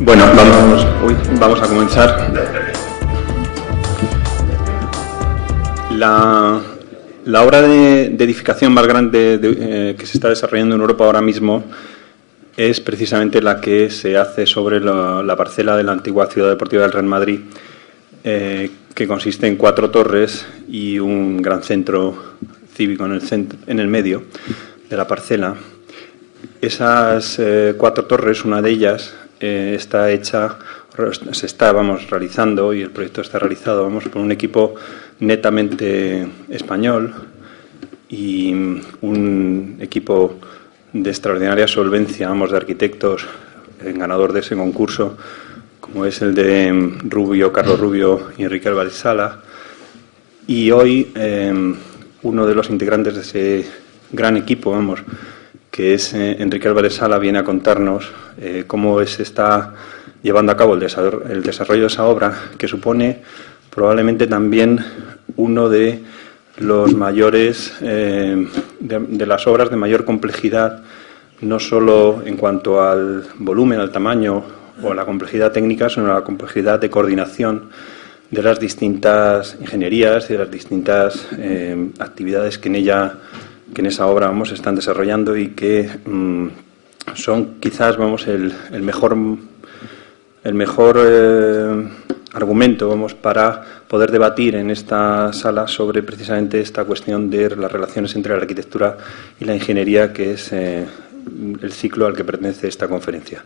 Bueno, vamos a comenzar. La obra de edificación más grande que se está desarrollando en Europa ahora mismo es precisamente la que se hace sobre la parcela de la antigua Ciudad Deportiva del Real Madrid, que consiste en 4 torres y un gran centro cívico en el medio de la parcela. Esas 4 torres, una de ellas se está realizando, y el proyecto está realizado por un equipo netamente español y un equipo de extraordinaria solvencia, de arquitectos, ganador de ese concurso, como es el de Carlos Rubio y Enrique Álvarez Sala. Y hoy uno de los integrantes de ese gran equipo, que es Enrique Álvarez Sala, viene a contarnos cómo se está llevando a cabo el desarrollo de esa obra, que supone probablemente también uno de los mayores, de las obras de mayor complejidad, no solo en cuanto al volumen, al tamaño o a la complejidad técnica, sino a la complejidad de coordinación de las distintas ingenierías y de las distintas actividades que en esa obra están desarrollando, y que son quizás el mejor argumento para poder debatir en esta sala sobre precisamente esta cuestión de las relaciones entre la arquitectura y la ingeniería, que es el ciclo al que pertenece esta conferencia.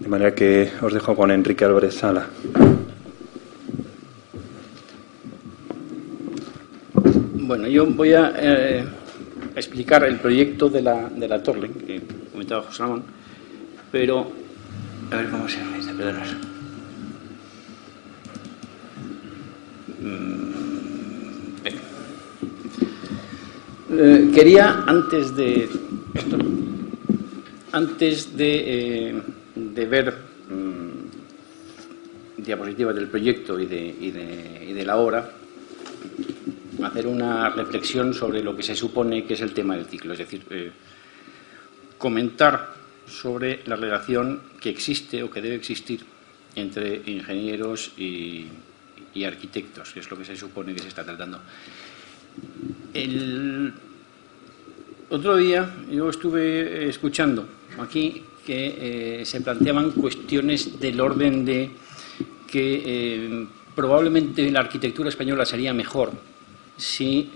De manera que os dejo con Enrique Álvarez Sala. Bueno, yo voy a explicar el proyecto de la torre que comentaba José Ramón, pero a ver cómo se llama esta, perdón. Quería, antes de ver diapositivas del proyecto y de la obra, hacer una reflexión sobre lo que se supone que es el tema del ciclo, es decir, comentar sobre la relación que existe o que debe existir entre ingenieros y arquitectos, que es lo que se supone que se está tratando. El otro día yo estuve escuchando aquí que se planteaban cuestiones del orden de que probablemente la arquitectura española sería mejor si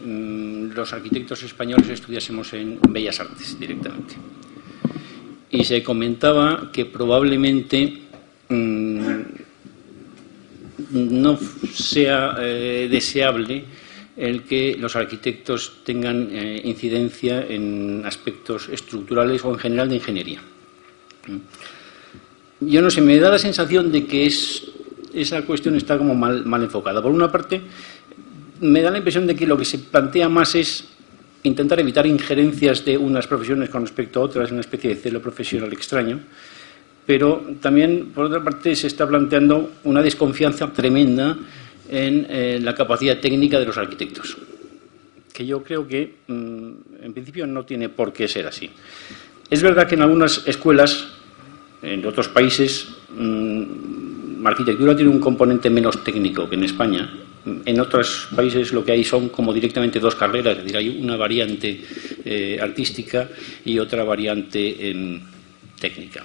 los arquitectos españoles estudiásemos en Bellas Artes directamente. Y se comentaba que probablemente no sea deseable el que los arquitectos tengan incidencia en aspectos estructurales o en general de ingeniería. Yo no sé, me da la sensación de que esa cuestión está como mal enfocada. Por una parte, me da la impresión de que lo que se plantea más es intentar evitar injerencias de unas profesiones con respecto a otras, una especie de celo profesional extraño, pero también, por otra parte, se está planteando una desconfianza tremenda en la capacidad técnica de los arquitectos, que yo creo que, en principio, no tiene por qué ser así. Es verdad que en algunas escuelas, en otros países, la arquitectura tiene un componente menos técnico que en España. En otros países lo que hay son como directamente 2 carreras, es decir, hay una variante artística y otra variante técnica.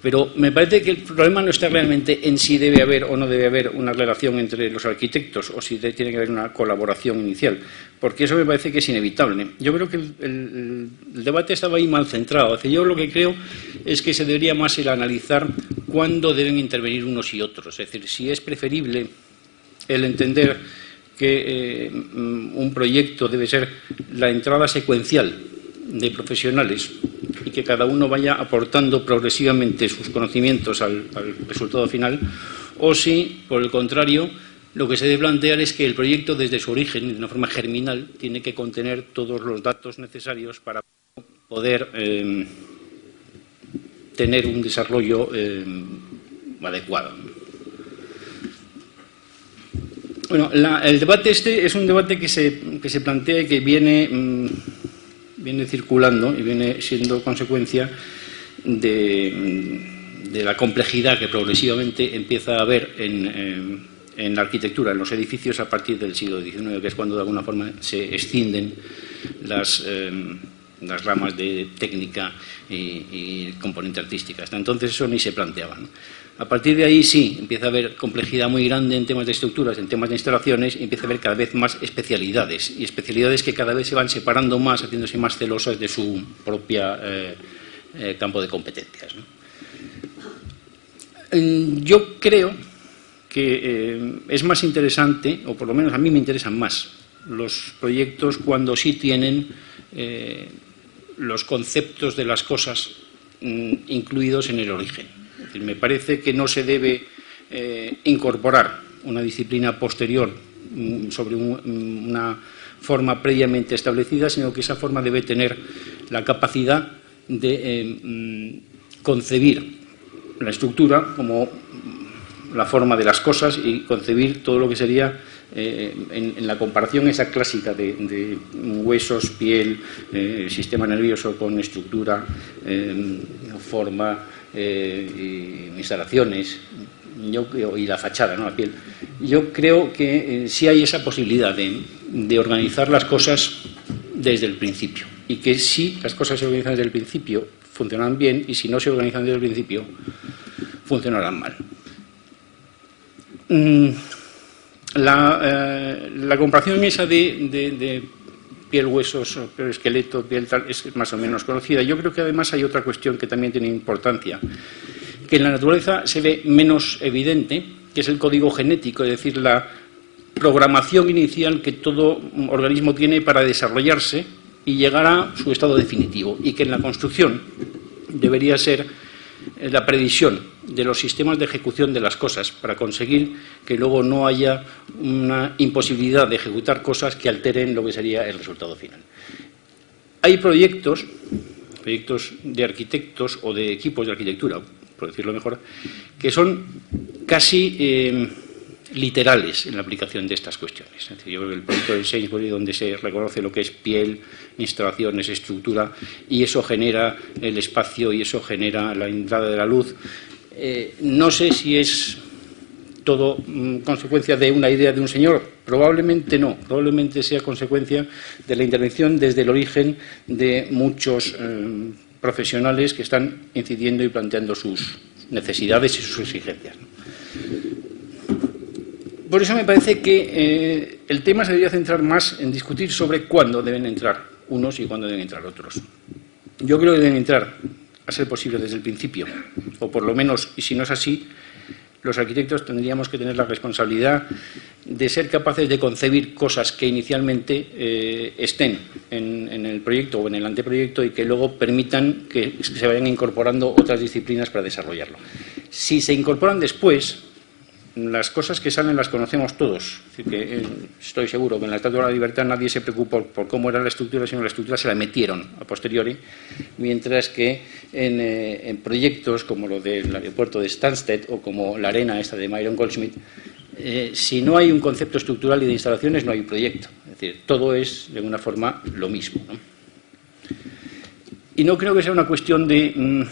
Pero me parece que el problema no está realmente en si debe haber o no debe haber una relación entre los arquitectos o si tiene que haber una colaboración inicial, porque eso me parece que es inevitable. Yo creo que el debate estaba ahí mal centrado. Es decir, yo lo que creo es que se debería más el analizar cuándo deben intervenir unos y otros. Es decir, si es preferible el entender que un proyecto debe ser la entrada secuencial de profesionales y que cada uno vaya aportando progresivamente sus conocimientos al resultado final, o si, por el contrario, lo que se debe plantear es que el proyecto, desde su origen, de una forma germinal, tiene que contener todos los datos necesarios para poder tener un desarrollo adecuado. Bueno, el debate es un debate que se plantea y que viene circulando y viene siendo consecuencia de la complejidad que progresivamente empieza a haber en la arquitectura, en los edificios, a partir del siglo XIX, que es cuando de alguna forma se escinden las ramas de técnica y componente artística. Hasta entonces eso ni se planteaba, ¿no? A partir de ahí sí, empieza a haber complejidad muy grande en temas de estructuras, en temas de instalaciones, y empieza a haber cada vez más especialidades, y especialidades que cada vez se van separando más, haciéndose más celosas de su propia campo de competencias, ¿no? Yo creo que es más interesante, o por lo menos a mí me interesan más, los proyectos cuando sí tienen los conceptos de las cosas incluidos en el origen. Es decir, me parece que no se debe incorporar una disciplina posterior sobre una forma previamente establecida, sino que esa forma debe tener la capacidad de concebir la estructura como la forma de las cosas y concebir todo lo que sería en la comparación esa clásica de huesos, piel, sistema nervioso con estructura, forma, instalaciones y la fachada, ¿no?, la piel. Yo creo que sí hay esa posibilidad de organizar las cosas desde el principio, y que si las cosas se organizan desde el principio funcionan bien, y si no se organizan desde el principio funcionarán mal. La comparación esa de piel, huesos, esqueleto, piel, tal, es más o menos conocida. Yo creo que además hay otra cuestión que también tiene importancia, que en la naturaleza se ve menos evidente, que es el código genético, es decir, la programación inicial que todo organismo tiene para desarrollarse y llegar a su estado definitivo, y que en la construcción debería ser la previsión de los sistemas de ejecución de las cosas para conseguir que luego no haya una imposibilidad de ejecutar cosas que alteren lo que sería el resultado final. Hay proyectos de arquitectos o de equipos de arquitectura, por decirlo mejor, que son casi literales en la aplicación de estas cuestiones. Es decir, yo creo que el proyecto de Sainsbury, donde se reconoce lo que es piel, instalaciones, estructura, y eso genera el espacio y eso genera la entrada de la luz. No sé si es todo consecuencia de una idea de un señor, probablemente no, probablemente sea consecuencia de la intervención desde el origen de muchos profesionales que están incidiendo y planteando sus necesidades y sus exigencias. Por eso me parece que el tema se debería centrar más en discutir sobre cuándo deben entrar unos y cuándo deben entrar otros. Yo creo que deben entrar, a ser posible, desde el principio, o por lo menos, y si no es así, los arquitectos tendríamos que tener la responsabilidad de ser capaces de concebir cosas que inicialmente estén en el proyecto o en el anteproyecto y que luego permitan que se vayan incorporando otras disciplinas para desarrollarlo. Si se incorporan después, las cosas que salen las conocemos todos. Es decir, que estoy seguro que en la Estatua de la Libertad nadie se preocupó por cómo era la estructura, sino la estructura se la metieron a posteriori, mientras que en proyectos como lo del aeropuerto de Stansted o como la arena esta de Myron Goldsmith, si no hay un concepto estructural y de instalaciones, no hay un proyecto. Es decir, todo es de alguna forma lo mismo, ¿no? Y no creo que sea una cuestión de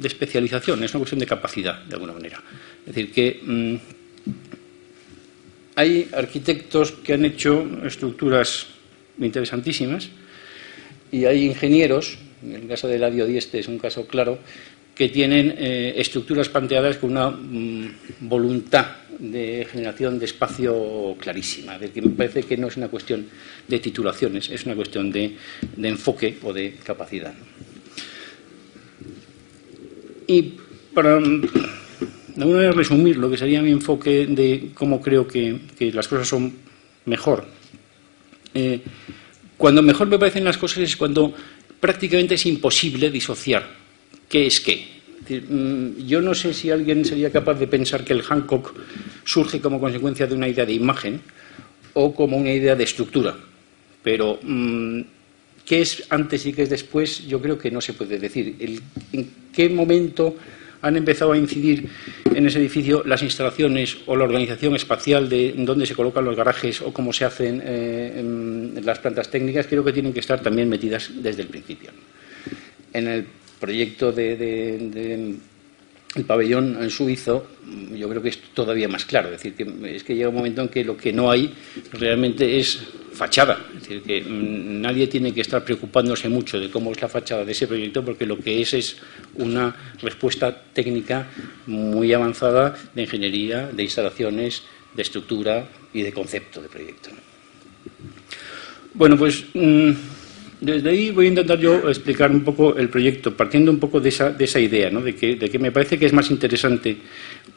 especialización, es una cuestión de capacidad, de alguna manera. Es decir, que hay arquitectos que han hecho estructuras interesantísimas y hay ingenieros, en el caso de Eladio Dieste es un caso claro, que tienen estructuras planteadas con una voluntad de generación de espacio clarísima. Es decir, que me parece que no es una cuestión de titulaciones, es una cuestión de enfoque o de capacidad. Y para de alguna manera resumir lo que sería mi enfoque de cómo creo que las cosas son mejor. Cuando mejor me parecen las cosas es cuando prácticamente es imposible disociar qué es qué. Es decir, yo no sé si alguien sería capaz de pensar que el Hancock surge como consecuencia de una idea de imagen o como una idea de estructura, pero qué es antes y qué es después yo creo que no se puede decir. ¿En qué momento han empezado a incidir en ese edificio las instalaciones o la organización espacial de dónde se colocan los garajes o cómo se hacen las plantas técnicas? Creo que tienen que estar también metidas desde el principio. En el proyecto de el pabellón suizo, yo creo que es todavía más claro. Es decir, que llega un momento en que lo que no hay realmente es fachada. Es decir, que nadie tiene que estar preocupándose mucho de cómo es la fachada de ese proyecto, porque lo que es una respuesta técnica muy avanzada de ingeniería, de instalaciones, de estructura y de concepto de proyecto. Bueno, pues desde ahí voy a intentar yo explicar un poco el proyecto, partiendo un poco de esa idea, ¿no? de que me parece que es más interesante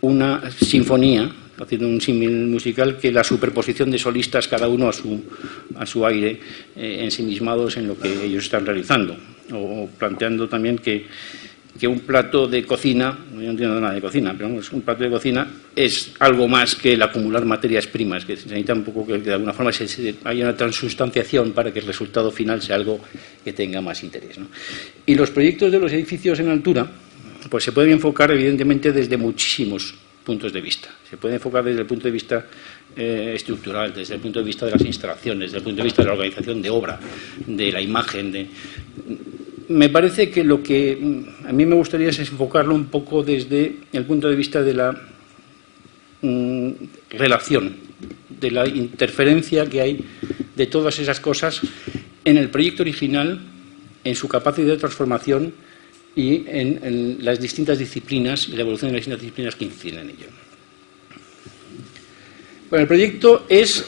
una sinfonía, haciendo un símil musical, que la superposición de solistas, cada uno a su aire, ensimismados en lo que ellos están realizando. O planteando también que un plato de cocina, yo no entiendo nada de cocina, pero un plato de cocina es algo más que el acumular materias primas, que se necesita un poco que de alguna forma haya una transustanciación para que el resultado final sea algo que tenga más interés, ¿no? Y los proyectos de los edificios en altura pues se pueden enfocar evidentemente desde muchísimos puntos de vista. Se puede enfocar desde el punto de vista estructural, desde el punto de vista de las instalaciones, desde el punto de vista de la organización de obra, de la imagen. Me parece que lo que a mí me gustaría es enfocarlo un poco desde el punto de vista de la relación, de la interferencia que hay de todas esas cosas en el proyecto original, en su capacidad de transformación y en las distintas disciplinas y la evolución de las distintas disciplinas que inciden en ello. Bueno, el proyecto es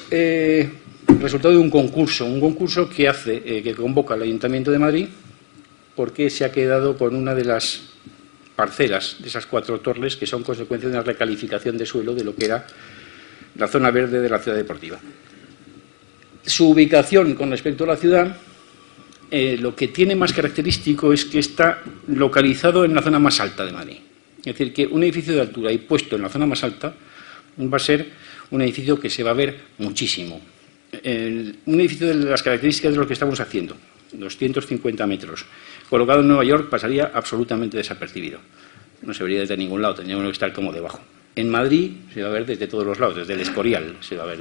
resultado de un concurso que convoca el Ayuntamiento de Madrid, porque se ha quedado con una de las parcelas de esas 4 torres que son consecuencia de una recalificación de suelo de lo que era la zona verde de la ciudad deportiva. Su ubicación con respecto a la ciudad, lo que tiene más característico es que está localizado en la zona más alta de Madrid. Es decir, que un edificio de altura y puesto en la zona más alta va a ser un edificio que se va a ver muchísimo. Un edificio de las características de lo que estamos haciendo, 250 metros, colocado en Nueva York pasaría absolutamente desapercibido. No se vería desde ningún lado, tendría que estar como debajo. En Madrid se va a ver desde todos los lados, desde el Escorial se va a ver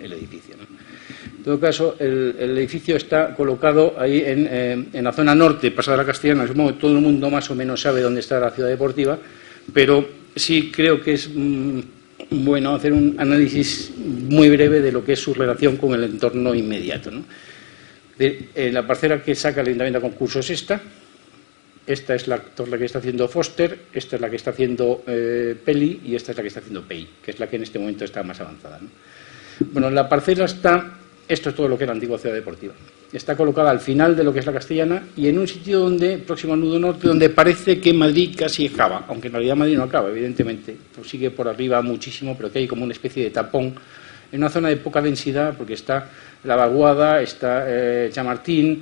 el edificio, ¿no? En todo caso, el edificio está colocado ahí en la zona norte, pasada la Castellana. Supongo que todo el mundo más o menos sabe dónde está la ciudad deportiva, pero sí creo que es bueno hacer un análisis muy breve de lo que es su relación con el entorno inmediato, ¿no? La parcela que saca el Ayuntamiento a concurso es esta. Esta es la torre que está haciendo Foster, esta es la que está haciendo Peli y esta es la que está haciendo Pei, que es la que en este momento está más avanzada, ¿no? Bueno, la parcela está, esto es todo lo que es la antigua ciudad deportiva. Está colocada al final de lo que es la Castellana y en un sitio próximo al nudo norte, donde parece que Madrid casi acaba, aunque en realidad Madrid no acaba, evidentemente, pues sigue por arriba muchísimo, pero que hay como una especie de tapón en una zona de poca densidad, porque está La Vaguada, está Chamartín,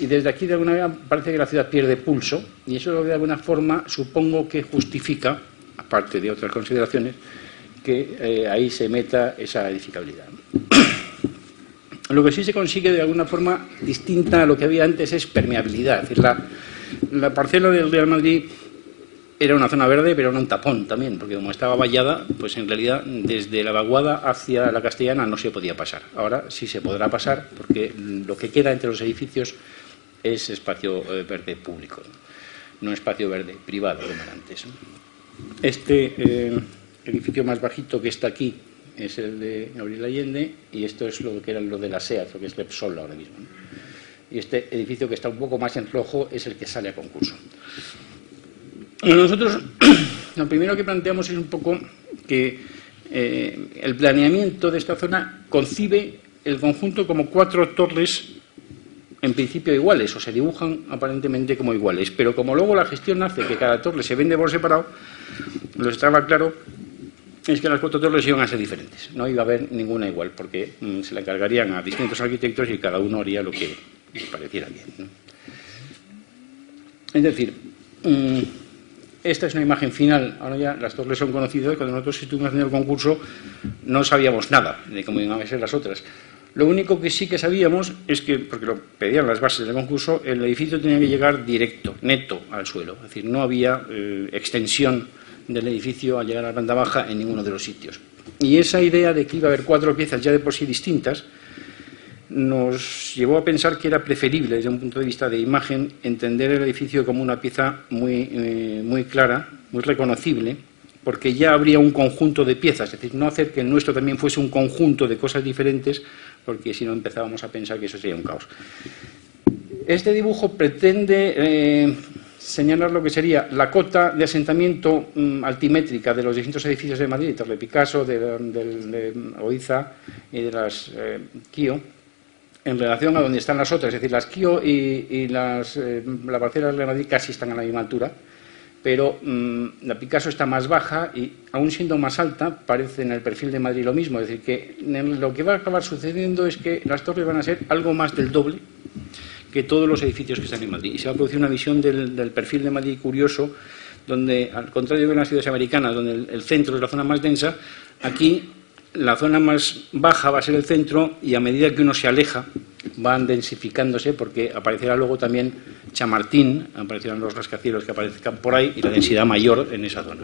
y desde aquí de alguna manera parece que la ciudad pierde pulso, y eso de alguna forma supongo que justifica, aparte de otras consideraciones, que ahí se meta esa edificabilidad. Lo que sí se consigue de alguna forma distinta a lo que había antes es permeabilidad. Es decir, la parcela del Real Madrid era una zona verde, pero era un tapón también, porque como estaba vallada, pues en realidad desde La Vaguada hacia la Castellana no se podía pasar. Ahora sí se podrá pasar, porque lo que queda entre los edificios es espacio verde público, no espacio verde privado, como era antes, ¿no? Este edificio más bajito que está aquí es el de Gabriel Allende, y esto es lo que era lo de la SEAT, lo que es Repsol ahora mismo, ¿no? Y este edificio que está un poco más en rojo es el que sale a concurso. Bueno, nosotros lo primero que planteamos es un poco que el planeamiento de esta zona concibe el conjunto como 4 torres en principio iguales, o se dibujan aparentemente como iguales, pero como luego la gestión hace que cada torre se vende por separado, lo que estaba claro es que las 4 torres iban a ser diferentes, no iba a haber ninguna igual, porque se la encargarían a distintos arquitectos y cada uno haría lo que le pareciera bien, ¿no? Es decir, esta es una imagen final. Ahora ya las torres son conocidas y cuando nosotros estuvimos haciendo el concurso no sabíamos nada de cómo iban a ser las otras. Lo único que sí que sabíamos es que, porque lo pedían las bases del concurso, el edificio tenía que llegar directo, neto al suelo. Es decir, no había extensión del edificio al llegar a la planta baja en ninguno de los sitios. Y esa idea de que iba a haber 4 piezas ya de por sí distintas nos llevó a pensar que era preferible, desde un punto de vista de imagen, entender el edificio como una pieza muy clara, muy reconocible, porque ya habría un conjunto de piezas, es decir, no hacer que el nuestro también fuese un conjunto de cosas diferentes, porque si no empezábamos a pensar que eso sería un caos. Este dibujo pretende señalar lo que sería la cota de asentamiento altimétrica de los distintos edificios de Madrid, de Picasso, de Oiza y de las Kio, en relación a donde están las otras. Es decir, las Kio y la parcela de Madrid casi están a la misma altura, pero la Picasso está más baja y, aún siendo más alta, parece en el perfil de Madrid lo mismo. Es decir, que lo que va a acabar sucediendo es que las torres van a ser algo más del doble que todos los edificios que están en Madrid. Y se va a producir una visión del perfil de Madrid curioso, donde, al contrario que en las ciudades americanas, donde el centro es la zona más densa, aquí la zona más baja va a ser el centro y a medida que uno se aleja van densificándose, porque aparecerá luego también Chamartín, aparecerán los rascacielos que aparezcan por ahí y la densidad mayor en esa zona.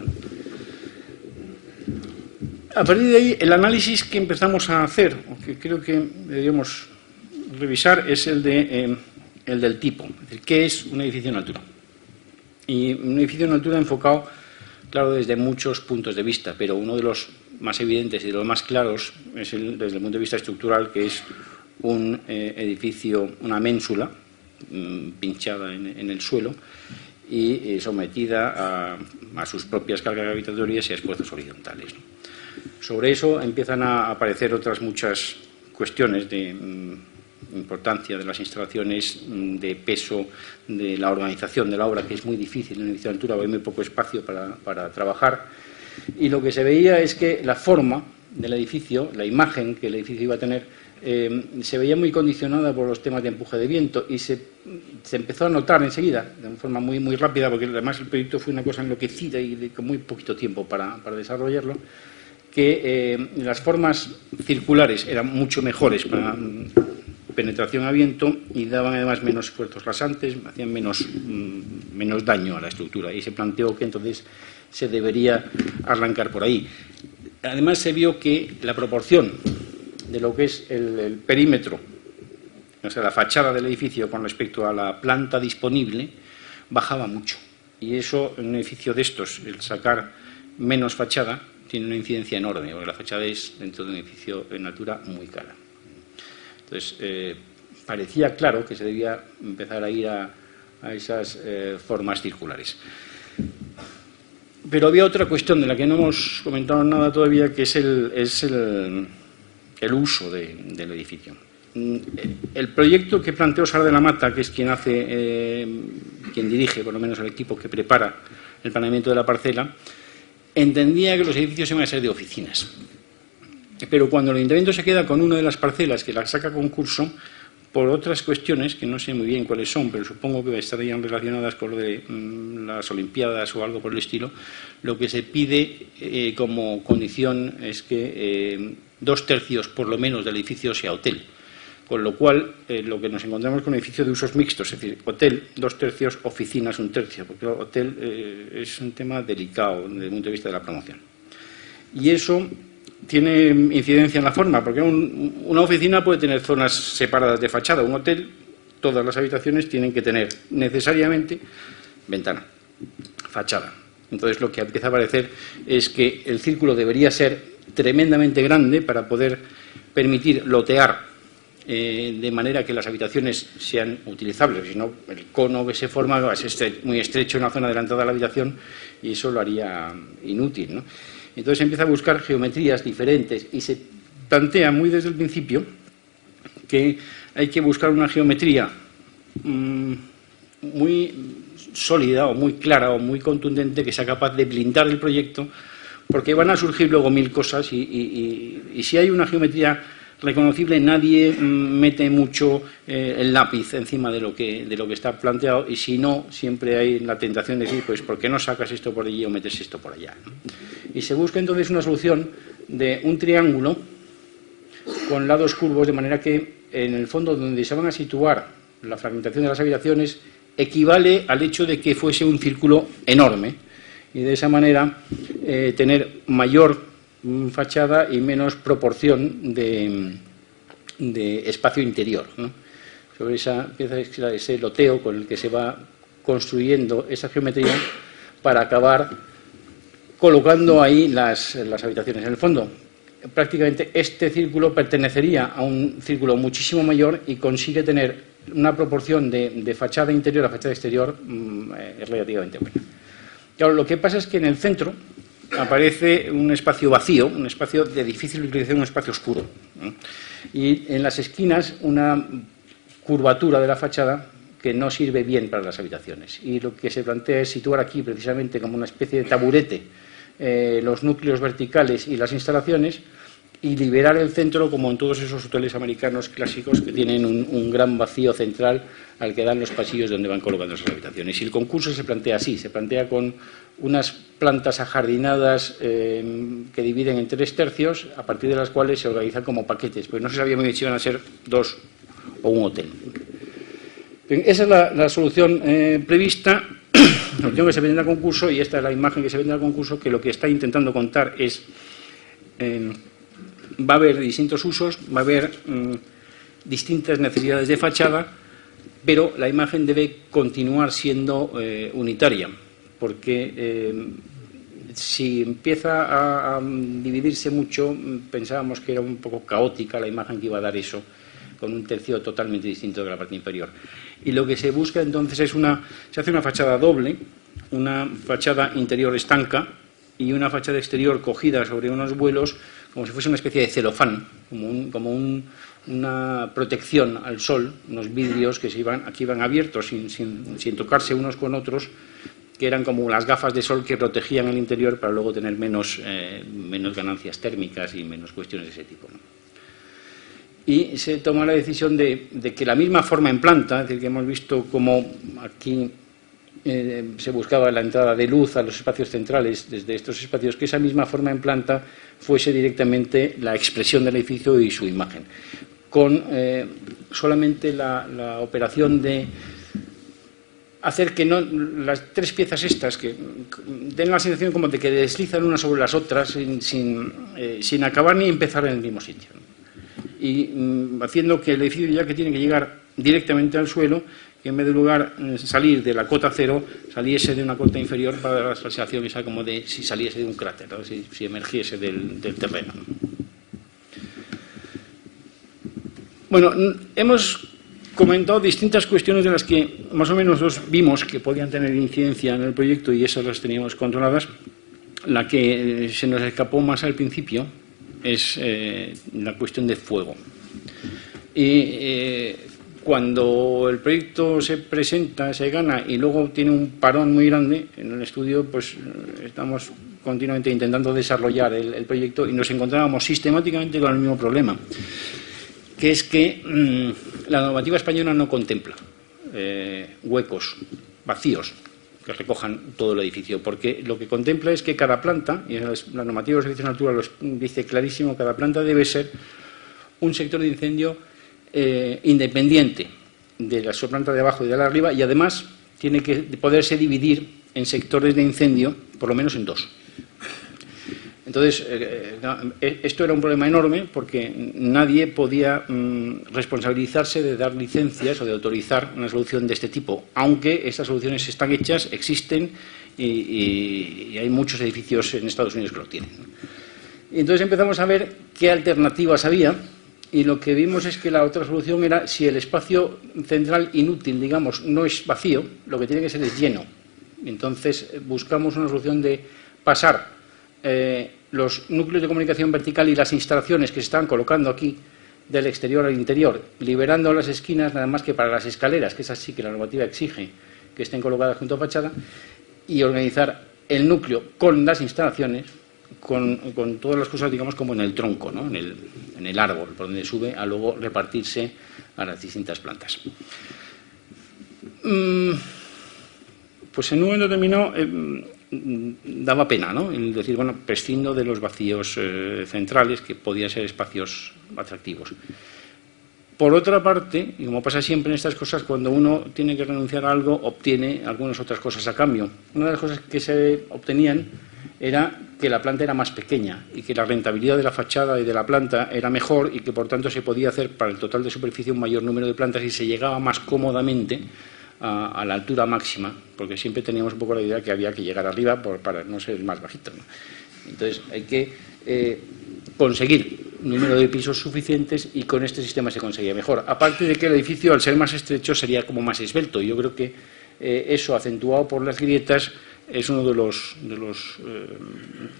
A partir de ahí, el análisis que empezamos a hacer, o que creo que deberíamos revisar, es el del tipo, es decir, ¿qué es un edificio en altura? Y un edificio en altura enfocado, claro, desde muchos puntos de vista, pero uno de los más evidentes y de los más claros es desde el punto de vista estructural, que es un edificio, una ménsula pinchada en el suelo y sometida a sus propias cargas gravitatorias y a esfuerzos horizontales, ¿no? Sobre eso empiezan a aparecer otras muchas cuestiones de importancia de las instalaciones, de peso, de la organización de la obra, que es muy difícil en un edificio de altura, hay muy poco espacio para trabajar. Y lo que se veía es que la forma del edificio, la imagen que el edificio iba a tener, se veía muy condicionada por los temas de empuje de viento y se empezó a notar enseguida, de una forma muy rápida, porque además el proyecto fue una cosa enloquecida y con muy poquito tiempo para desarrollarlo, que las formas circulares eran mucho mejores para penetración a viento y daban además menos esfuerzos rasantes, hacían menos daño a la estructura, y se planteó que entonces se debería arrancar por ahí. Además se vio que la proporción de lo que es el perímetro, o sea, la fachada del edificio con respecto a la planta disponible, bajaba mucho. Y eso, en un edificio de estos, el sacar menos fachada, tiene una incidencia enorme, porque la fachada es, dentro de un edificio en altura, muy cara. Entonces, parecía claro que se debía empezar a ir a esas formas circulares. Pero había otra cuestión de la que no hemos comentado nada todavía, que es el uso del edificio. El proyecto que planteó Sar de la Mata, que es quien dirige, por lo menos, el equipo que prepara el planeamiento de la parcela, entendía que los edificios iban a ser de oficinas. Pero cuando el ayuntamiento se queda con una de las parcelas que la saca a concurso, por otras cuestiones, que no sé muy bien cuáles son, pero supongo que estarían relacionadas con lo de las Olimpiadas o algo por el estilo, lo que se pide como condición es que 2/3 por lo menos del edificio sea hotel. Con lo cual, lo que nos encontramos con un edificio de usos mixtos, es decir, hotel 2/3, oficinas 1/3, porque el hotel es un tema delicado desde el punto de vista de la promoción. Y eso tiene incidencia en la forma, porque una oficina puede tener zonas separadas de fachada. Un hotel, todas las habitaciones tienen que tener necesariamente ventana, fachada. Entonces, lo que empieza a parecer es que el círculo debería ser tremendamente grande para poder permitir lotear de manera que las habitaciones sean utilizables. Si no, el cono que se forma va a ser muy estrecho en la zona de la entrada de la habitación y eso lo haría inútil, ¿no? Entonces empieza a buscar geometrías diferentes y se plantea muy desde el principio que hay que buscar una geometría muy sólida o muy clara o muy contundente que sea capaz de blindar el proyecto, porque van a surgir luego mil cosas y si hay una geometría reconocible, nadie mete mucho el lápiz encima de lo que está planteado, y si no, siempre hay la tentación de decir, pues, ¿por qué no sacas esto por allí o metes esto por allá? Y se busca entonces una solución de un triángulo con lados curvos, de manera que en el fondo donde se van a situar la fragmentación de las habitaciones equivale al hecho de que fuese un círculo enorme, y de esa manera tener mayor fachada y menos proporción de de espacio interior, ¿no? Sobre esa pieza, ese loteo con el que se va construyendo esa geometría para acabar colocando ahí las habitaciones. En el fondo, prácticamente este círculo pertenecería a un círculo muchísimo mayor y consigue tener una proporción de fachada interior a fachada exterior relativamente buena. Claro, lo que pasa es que en el centro aparece un espacio vacío, un espacio de difícil utilización, un espacio oscuro, ¿no? Y en las esquinas una curvatura de la fachada que no sirve bien para las habitaciones. Y lo que se plantea es situar aquí precisamente como una especie de taburete los núcleos verticales y las instalaciones y liberar el centro como en todos esos hoteles americanos clásicos que tienen un gran vacío central al que dan los pasillos donde van colocando esas habitaciones. Y el concurso se plantea así, se plantea con unas plantas ajardinadas que dividen en 3 tercios, a partir de las cuales se organizan como paquetes, porque no se sabía muy bien si iban a ser 2 o un hotel. Esa es la solución prevista, la solución que se vende al concurso, y esta es la imagen que se vende al concurso, que lo que está intentando contar es, va a haber distintos usos, va a haber distintas necesidades de fachada, pero la imagen debe continuar siendo unitaria, porque si empieza a dividirse mucho, pensábamos que era un poco caótica la imagen que iba a dar eso, con un tercio totalmente distinto de la parte inferior. Y lo que se busca entonces es se hace una fachada doble, una fachada interior estanca y una fachada exterior cogida sobre unos vuelos, como si fuese una especie de celofán, como una protección al sol, unos vidrios que aquí iban abiertos sin tocarse unos con otros, que eran como las gafas de sol que protegían el interior para luego tener menos ganancias térmicas y menos cuestiones de ese tipo, ¿no? Y se toma la decisión de que la misma forma en planta, es decir, que hemos visto como aquí se buscaba la entrada de luz a los espacios centrales desde estos espacios, que esa misma forma en planta fuese directamente la expresión del edificio y su imagen, con solamente la operación de hacer que no las 3 piezas estas que den la sensación como de que deslizan unas sobre las otras sin acabar ni empezar en el mismo sitio, ¿no? Y haciendo que el edificio, ya que tiene que llegar directamente al suelo, que en vez de salir de la cota cero, saliese de una cota inferior para dar la sensación esa como de si saliese de un cráter, ¿no? si emergiese del terreno. Bueno, hemos comentado distintas cuestiones de las que más o menos vimos que podían tener incidencia en el proyecto y esas las teníamos controladas. La que se nos escapó más al principio es la cuestión de fuego. Y cuando el proyecto se presenta, se gana y luego tiene un parón muy grande, en el estudio pues estamos continuamente intentando desarrollar el proyecto y nos encontrábamos sistemáticamente con el mismo problema, que es que la normativa española no contempla huecos, vacíos, que recojan todo el edificio, porque lo que contempla es que cada planta, y la normativa de los servicios de altura lo dice clarísimo, cada planta debe ser un sector de incendio independiente de la subplanta de abajo y de la de arriba, y además tiene que poderse dividir en sectores de incendio, por lo menos en 2. Entonces, esto era un problema enorme porque nadie podía responsabilizarse de dar licencias o de autorizar una solución de este tipo, aunque estas soluciones están hechas, existen y hay muchos edificios en Estados Unidos que lo tienen. Y entonces empezamos a ver qué alternativas había y lo que vimos es que la otra solución era si el espacio central inútil, digamos, no es vacío, lo que tiene que ser es lleno. Entonces buscamos una solución de pasar los núcleos de comunicación vertical y las instalaciones que se están colocando aquí del exterior al interior, liberando las esquinas nada más que para las escaleras, que es así que la normativa exige que estén colocadas junto a fachada, y organizar el núcleo con las instalaciones, con todas las cosas, digamos, como en el tronco, ¿no? en el árbol, por donde sube, a luego repartirse a las distintas plantas. Pues en un momento determinado daba pena, ¿no? El decir, bueno, prescindo de los vacíos centrales, que podían ser espacios atractivos. Por otra parte, y como pasa siempre en estas cosas, cuando uno tiene que renunciar a algo, obtiene algunas otras cosas a cambio. Una de las cosas que se obtenían era que la planta era más pequeña y que la rentabilidad de la fachada y de la planta era mejor y que, por tanto, se podía hacer para el total de superficie un mayor número de plantas y se llegaba más cómodamente a la altura máxima, porque siempre teníamos un poco la idea que había que llegar arriba para no ser el más bajito, ¿no? Entonces, hay que conseguir un número de pisos suficientes y con este sistema se conseguía mejor. Aparte de que el edificio, al ser más estrecho, sería como más esbelto. Yo creo que eso, acentuado por las grietas, es una de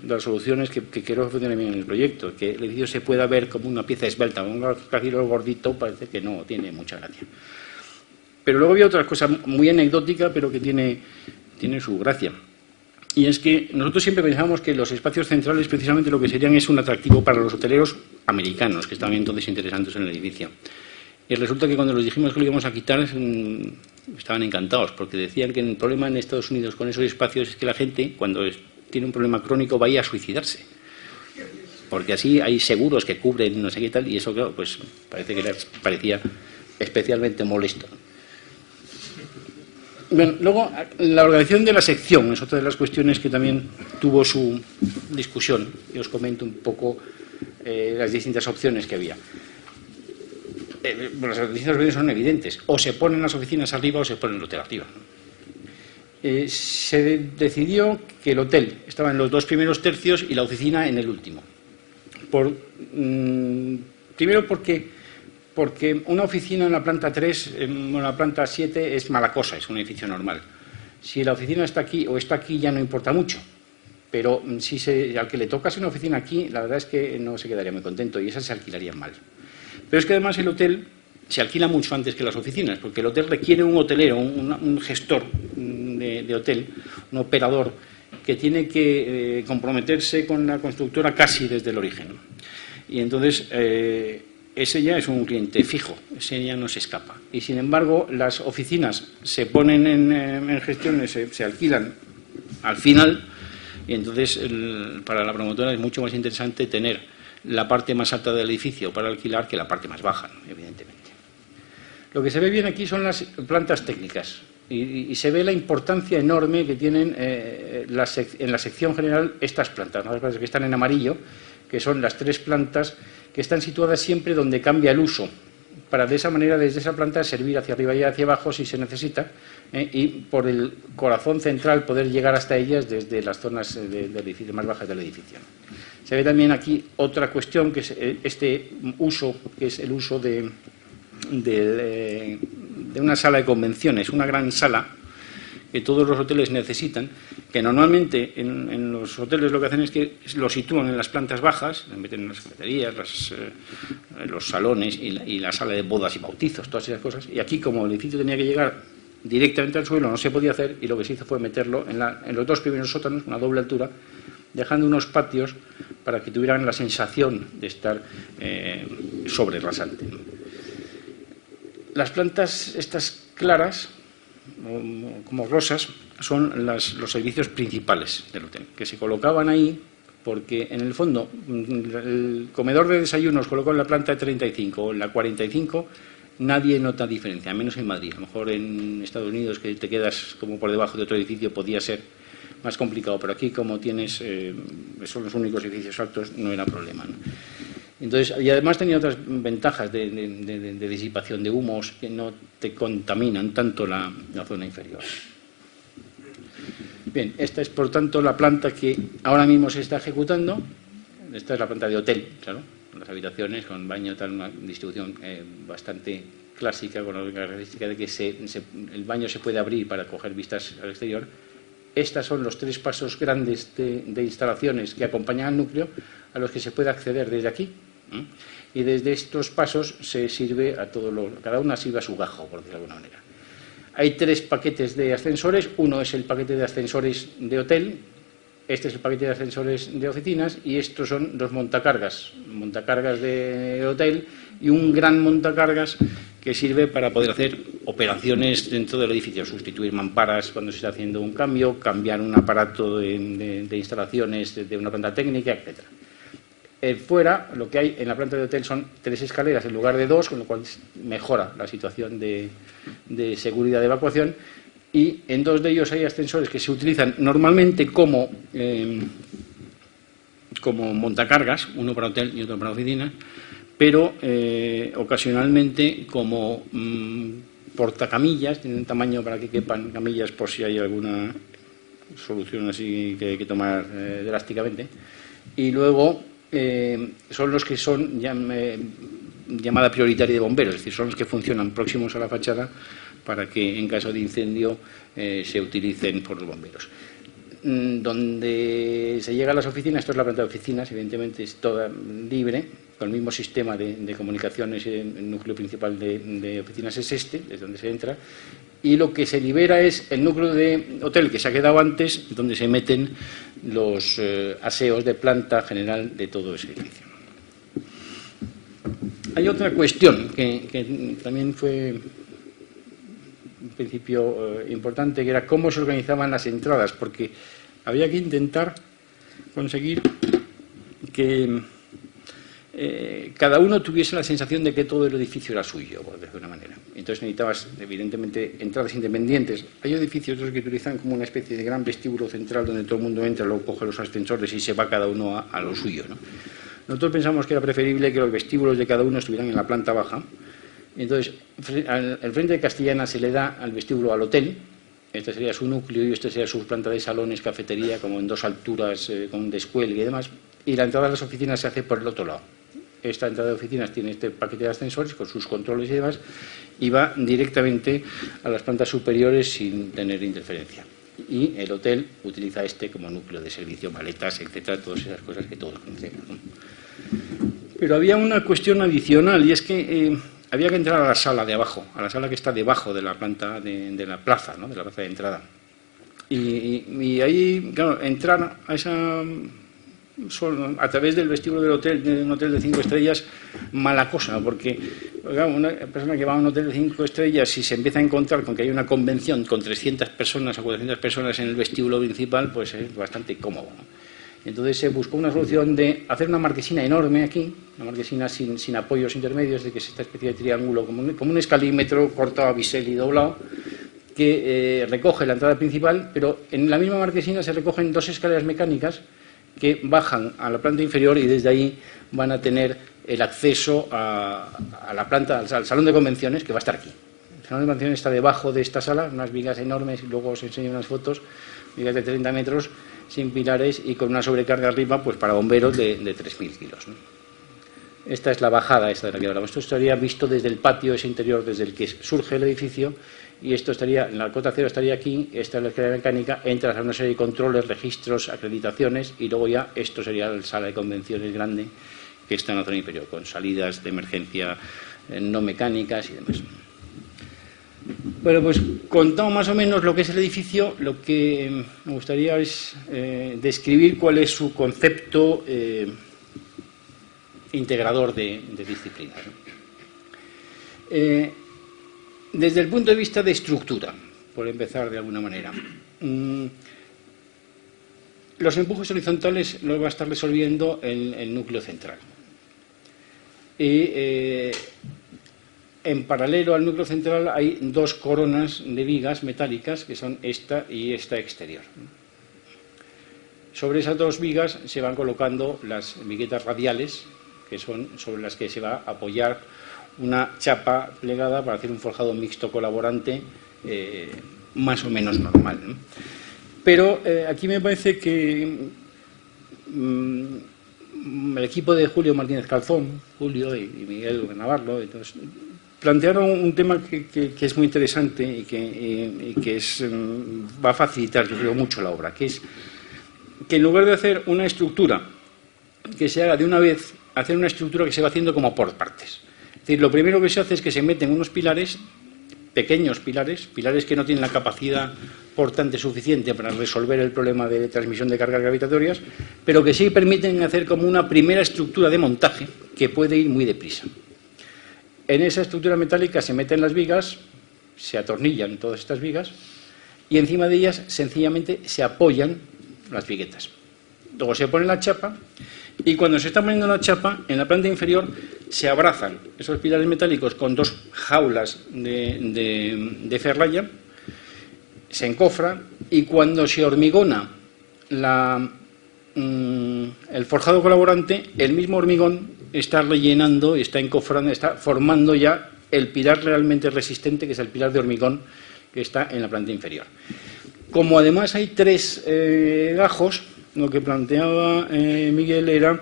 las soluciones que creo que funciona bien en el proyecto, que el edificio se pueda ver como una pieza esbelta. Un rascacielos gordito parece que no tiene mucha gracia. Pero luego había otra cosa muy anecdótica, pero que tiene su gracia. Y es que nosotros siempre pensábamos que los espacios centrales precisamente lo que serían es un atractivo para los hoteleros americanos, que estaban entonces interesantes en el edificio. Y resulta que cuando les dijimos que lo íbamos a quitar, estaban encantados, porque decían que el problema en Estados Unidos con esos espacios es que la gente, cuando tiene un problema crónico, vaya a suicidarse. Porque así hay seguros que cubren no sé qué tal, y eso, claro, pues parece que les parecía especialmente molesto. Bueno, luego, la organización de la sección es otra de las cuestiones que también tuvo su discusión. Y os comento un poco las distintas opciones que había. Las distintas opciones son evidentes. O se ponen las oficinas arriba o se pone el hotel arriba. Se decidió que el hotel estaba en los 2 primeros tercios y la oficina en el último. Primero porque una oficina en la planta 3, en la planta 7, es mala cosa, es un edificio normal. Si la oficina está aquí o está aquí ya no importa mucho, pero si al que le tocase una oficina aquí, la verdad es que no se quedaría muy contento y esas se alquilarían mal. Pero es que además el hotel se alquila mucho antes que las oficinas, porque el hotel requiere un hotelero, un gestor de hotel, un operador, que tiene que comprometerse con la constructora casi desde el origen. Y entonces ese ya es un cliente fijo, ese ya no se escapa. Y sin embargo, las oficinas se ponen en gestiones, se alquilan al final, y entonces para la promotora es mucho más interesante tener la parte más alta del edificio para alquilar que la parte más baja, evidentemente. Lo que se ve bien aquí son las plantas técnicas y se ve la importancia enorme que tienen en la sección general estas plantas, las plantas que están en amarillo, que son las 3 plantas que están situadas siempre donde cambia el uso, para de esa manera desde esa planta servir hacia arriba y hacia abajo si se necesita, y por el corazón central poder llegar hasta ellas desde las zonas del edificio más bajas del edificio. Se ve también aquí otra cuestión, que es este uso, que es el uso de una sala de convenciones, una gran sala que todos los hoteles necesitan, que normalmente en los hoteles lo que hacen es que lo sitúan en las plantas bajas, meten en las cafeterías, los salones y la sala de bodas y bautizos, todas esas cosas. Y aquí, como el edificio tenía que llegar directamente al suelo, no se podía hacer, y lo que se hizo fue meterlo en los 2 primeros sótanos, una doble altura, dejando unos patios para que tuvieran la sensación de estar sobre rasante. Las plantas estas claras, como rosas, son los servicios principales del hotel, que se colocaban ahí porque, en el fondo, el comedor de desayunos colocado en la planta 35 o en la 45, nadie nota diferencia, menos en Madrid. A lo mejor en Estados Unidos, que te quedas como por debajo de otro edificio, podía ser más complicado, pero aquí, como son los únicos edificios altos, no era problema, ¿no? Entonces, y además tenía otras ventajas de disipación de humos que no te contaminan tanto la zona inferior. Bien, esta es, por tanto, la planta que ahora mismo se está ejecutando. Esta es la planta de hotel, claro, con las habitaciones, con baño, tal, una distribución bastante clásica, con la característica de que el baño se puede abrir para coger vistas al exterior. Estos son los 3 pasos grandes de instalaciones que acompañan al núcleo, a los que se puede acceder desde aquí. Y desde estos pasos se sirve cada una sirve a su gajo, por decirlo de alguna manera. Hay 3 paquetes de ascensores. Uno es el paquete de ascensores de hotel, este es el paquete de ascensores de oficinas, y estos son 2 montacargas de hotel y un gran montacargas que sirve para poder hacer operaciones dentro del edificio, sustituir mamparas cuando se está haciendo un cambio, cambiar un aparato de instalaciones de una planta técnica, etcétera. Fuera, lo que hay en la planta de hotel son 3 escaleras en lugar de 2, con lo cual mejora la situación de seguridad de evacuación, y en 2 de ellos hay ascensores que se utilizan normalmente como como montacargas, uno para hotel y otro para oficina, pero ocasionalmente como portacamillas, tienen un tamaño para que quepan camillas por si hay alguna solución así que hay que tomar drásticamente. Y luego son los que son llamada prioritaria de bomberos, es decir, son los que funcionan próximos a la fachada para que en caso de incendio se utilicen por los bomberos. Donde se llega a las oficinas, esto es la planta de oficinas, evidentemente es toda libre, con el mismo sistema de comunicaciones. El núcleo principal de oficinas es este, desde donde se entra, y lo que se libera es el núcleo de hotel que se ha quedado antes, donde se meten los aseos de planta general de todo ese edificio. Hay otra cuestión que también fue un principio importante, que era cómo se organizaban las entradas, porque había que intentar conseguir que cada uno tuviese la sensación de que todo el edificio era suyo, por decirlo de alguna manera. Entonces necesitabas, evidentemente, entradas independientes. Hay edificios que utilizan como una especie de gran vestíbulo central donde todo el mundo entra, luego coge los ascensores y se va cada uno a lo suyo, ¿no? Nosotros pensamos que era preferible que los vestíbulos de cada uno estuvieran en la planta baja. Entonces, al frente de Castellana se le da al vestíbulo al hotel. Este sería su núcleo y este sería su planta de salones, cafetería, como en dos alturas, con descuelgue y demás. Y la entrada a las oficinas se hace por el otro lado. Esta entrada de oficinas tiene este paquete de ascensores con sus controles y demás, y va directamente a las plantas superiores sin tener interferencia. Y el hotel utiliza este como núcleo de servicio, maletas, etcétera, todas esas cosas que todos conocemos, ¿no? Pero había una cuestión adicional, y es que había que entrar a la sala de abajo, a la sala que está debajo de la planta de la plaza, ¿no?, de la plaza de entrada. Y ahí, claro, entrar a esa a través del vestíbulo del hotel, de un hotel de 5 estrellas, mala cosa, porque claro, una persona que va a un hotel de 5 estrellas y se empieza a encontrar con que hay una convención con 300 personas o 400 personas en el vestíbulo principal, pues es bastante cómodo, ¿no? Entonces se buscó una solución de hacer una marquesina enorme aquí, una marquesina sin apoyos intermedios, de que es esta especie de triángulo, como un escalímetro cortado a bisel y doblado, que recoge la entrada principal, pero en la misma marquesina se recogen 2 escaleras mecánicas que bajan a la planta inferior y desde ahí van a tener el acceso a la planta, al salón de convenciones, que va a estar aquí. El salón de convenciones está debajo de esta sala, unas vigas enormes, y luego os enseño unas fotos, vigas de 30 metros, sin pilares y con una sobrecarga arriba, pues para bomberos de 3.000 kilos, ¿no? Esta es la bajada esta de la que hablamos. Esto estaría visto desde el patio ese interior, desde el que surge el edificio, y esto estaría, la cota cero estaría aquí, esta es la escalera mecánica, entras a una serie de controles, registros, acreditaciones, y luego ya esto sería la sala de convenciones grande que está en la zona inferior, con salidas de emergencia no mecánicas y demás. Bueno, pues contado más o menos lo que es el edificio, lo que me gustaría es describir cuál es su concepto integrador de disciplinas, ¿no? Desde el punto de vista de estructura, por empezar de alguna manera, los empujes horizontales los va a estar resolviendo el núcleo central. Y en paralelo al núcleo central hay 2 coronas de vigas metálicas, que son esta y esta exterior. Sobre esas 2 vigas se van colocando las viguetas radiales, que son sobre las que se va a apoyar una chapa plegada para hacer un forjado mixto colaborante más o menos normal, ¿no? Pero aquí me parece que el equipo de Julio Martínez Calzón, Julio y Miguel Navarro, entonces, plantearon un tema que es muy interesante y que va a facilitar, yo creo, mucho la obra, que es que en lugar de hacer una estructura que se haga de una vez, hacer una estructura que se va haciendo como por partes. Es decir, lo primero que se hace es que se meten unos pilares, pequeños pilares que no tienen la capacidad portante suficiente para resolver el problema de transmisión de cargas gravitatorias, pero que sí permiten hacer como una primera estructura de montaje que puede ir muy deprisa. En esa estructura metálica se meten las vigas, se atornillan todas estas vigas y encima de ellas sencillamente se apoyan las viguetas. Luego se pone la chapa y cuando se está poniendo la chapa, en la planta inferior se abrazan esos pilares metálicos con 2 jaulas de ferralla, se encofra y cuando se hormigona la el forjado colaborante, el mismo hormigón está rellenando, está encofrando, está formando ya el pilar realmente resistente, que es el pilar de hormigón que está en la planta inferior. Como además hay 3 gajos, lo que planteaba Miguel era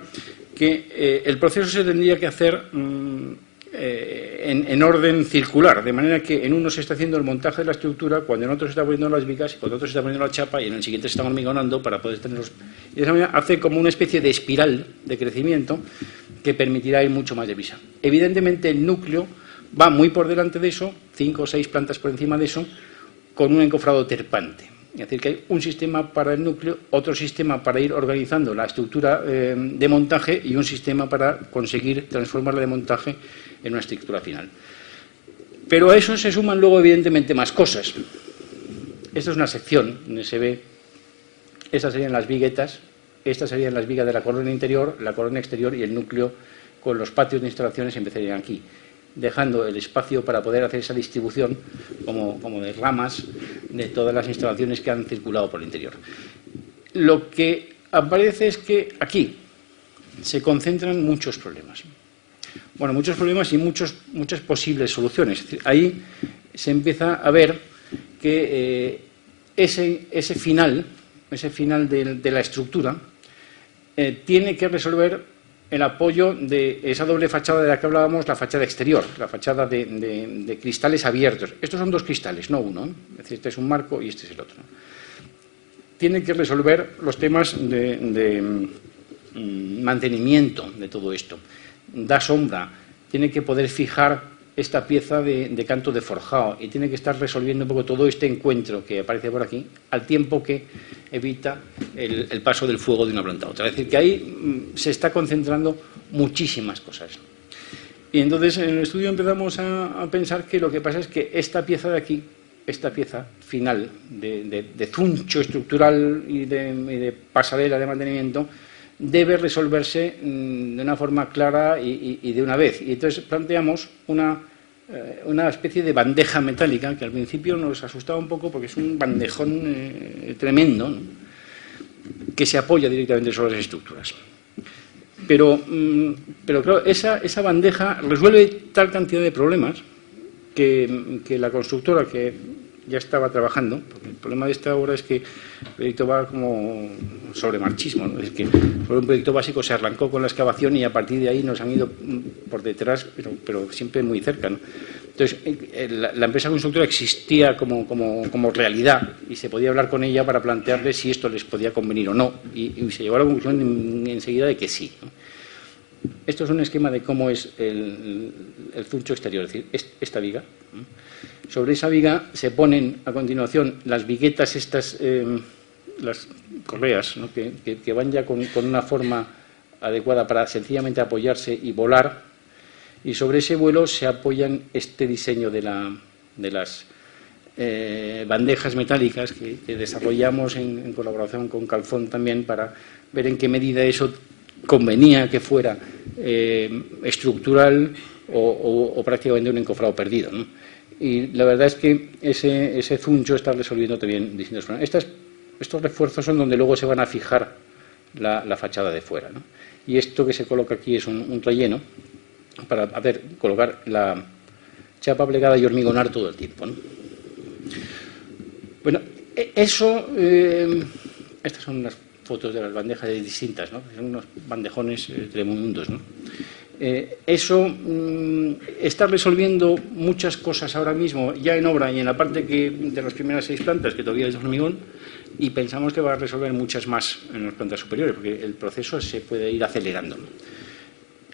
que el proceso se tendría que hacer en orden circular, de manera que en uno se está haciendo el montaje de la estructura, cuando en otro se está poniendo las vigas, y cuando en otro se está poniendo la chapa, y en el siguiente se está hormigonando para poder tenerlos. Y de esa manera hace como una especie de espiral de crecimiento que permitirá ir mucho más deprisa. Evidentemente el núcleo va muy por delante de eso, 5 o 6 plantas por encima de eso, con un encofrado terpante. Es decir, que hay un sistema para el núcleo, otro sistema para ir organizando la estructura de montaje y un sistema para conseguir transformarla de montaje en una estructura final. Pero a eso se suman luego, evidentemente, más cosas. Esta es una sección donde se ve, estas serían las viguetas, estas serían las vigas de la corona interior, la corona exterior y el núcleo con los patios de instalaciones empezarían aquí, dejando el espacio para poder hacer esa distribución como de ramas de todas las instalaciones que han circulado por el interior. Lo que aparece es que aquí se concentran muchos problemas. Bueno, muchos problemas y muchas posibles soluciones. Es decir, ahí se empieza a ver que ese final de la estructura tiene que resolver el apoyo de esa doble fachada de la que hablábamos, la fachada exterior, la fachada de cristales abiertos. Estos son 2 cristales, no uno, ¿eh? Es decir, este es un marco y este es el otro. Tiene que resolver los temas de mantenimiento de todo esto. Da sombra, tiene que poder fijar esta pieza de canto de forjado y tiene que estar resolviendo un poco todo este encuentro que aparece por aquí, al tiempo que evita el paso del fuego de una planta a otra. Es decir, que ahí se está concentrando muchísimas cosas. Y entonces en el estudio empezamos a pensar que lo que pasa es que esta pieza de aquí, esta pieza final de zuncho estructural y de pasarela de mantenimiento, debe resolverse de una forma clara y de una vez. Y entonces planteamos una especie de bandeja metálica que al principio nos asustaba un poco porque es un bandejón tremendo, ¿no?, que se apoya directamente sobre las estructuras. Pero claro, esa bandeja resuelve tal cantidad de problemas que la constructora, que ya estaba trabajando, porque el problema de esta obra es que el proyecto va como sobre marchismo, ¿no? Es que sobre un proyecto básico se arrancó con la excavación y a partir de ahí nos han ido por detrás, pero siempre muy cerca, ¿no? Entonces, la empresa constructora existía como realidad y se podía hablar con ella para plantearle si esto les podía convenir o no, y se llegó a la conclusión enseguida de que sí, ¿no? Esto es un esquema de cómo es el zuncho exterior, es decir, esta viga. Sobre esa viga se ponen a continuación las viguetas estas, las correas, ¿no?, que van ya con una forma adecuada para sencillamente apoyarse y volar, y sobre ese vuelo se apoyan este diseño de las bandejas metálicas que desarrollamos en colaboración con Calzón también para ver en qué medida eso convenía que fuera estructural o prácticamente un encofrado perdido, ¿no? Y la verdad es que ese zuncho está resolviendo también distintos problemas. Estos refuerzos son donde luego se van a fijar la fachada de fuera, ¿no? Y esto que se coloca aquí es un relleno para colocar la chapa plegada y hormigonar todo el tiempo, ¿no? Bueno, eso... estas son unas fotos de las bandejas distintas, ¿no? Son unos bandejones tremendos, ¿no? Eso está resolviendo muchas cosas ahora mismo, ya en obra y en la parte de las primeras 6 plantas, que todavía es de hormigón, y pensamos que va a resolver muchas más en las plantas superiores, porque el proceso se puede ir acelerando.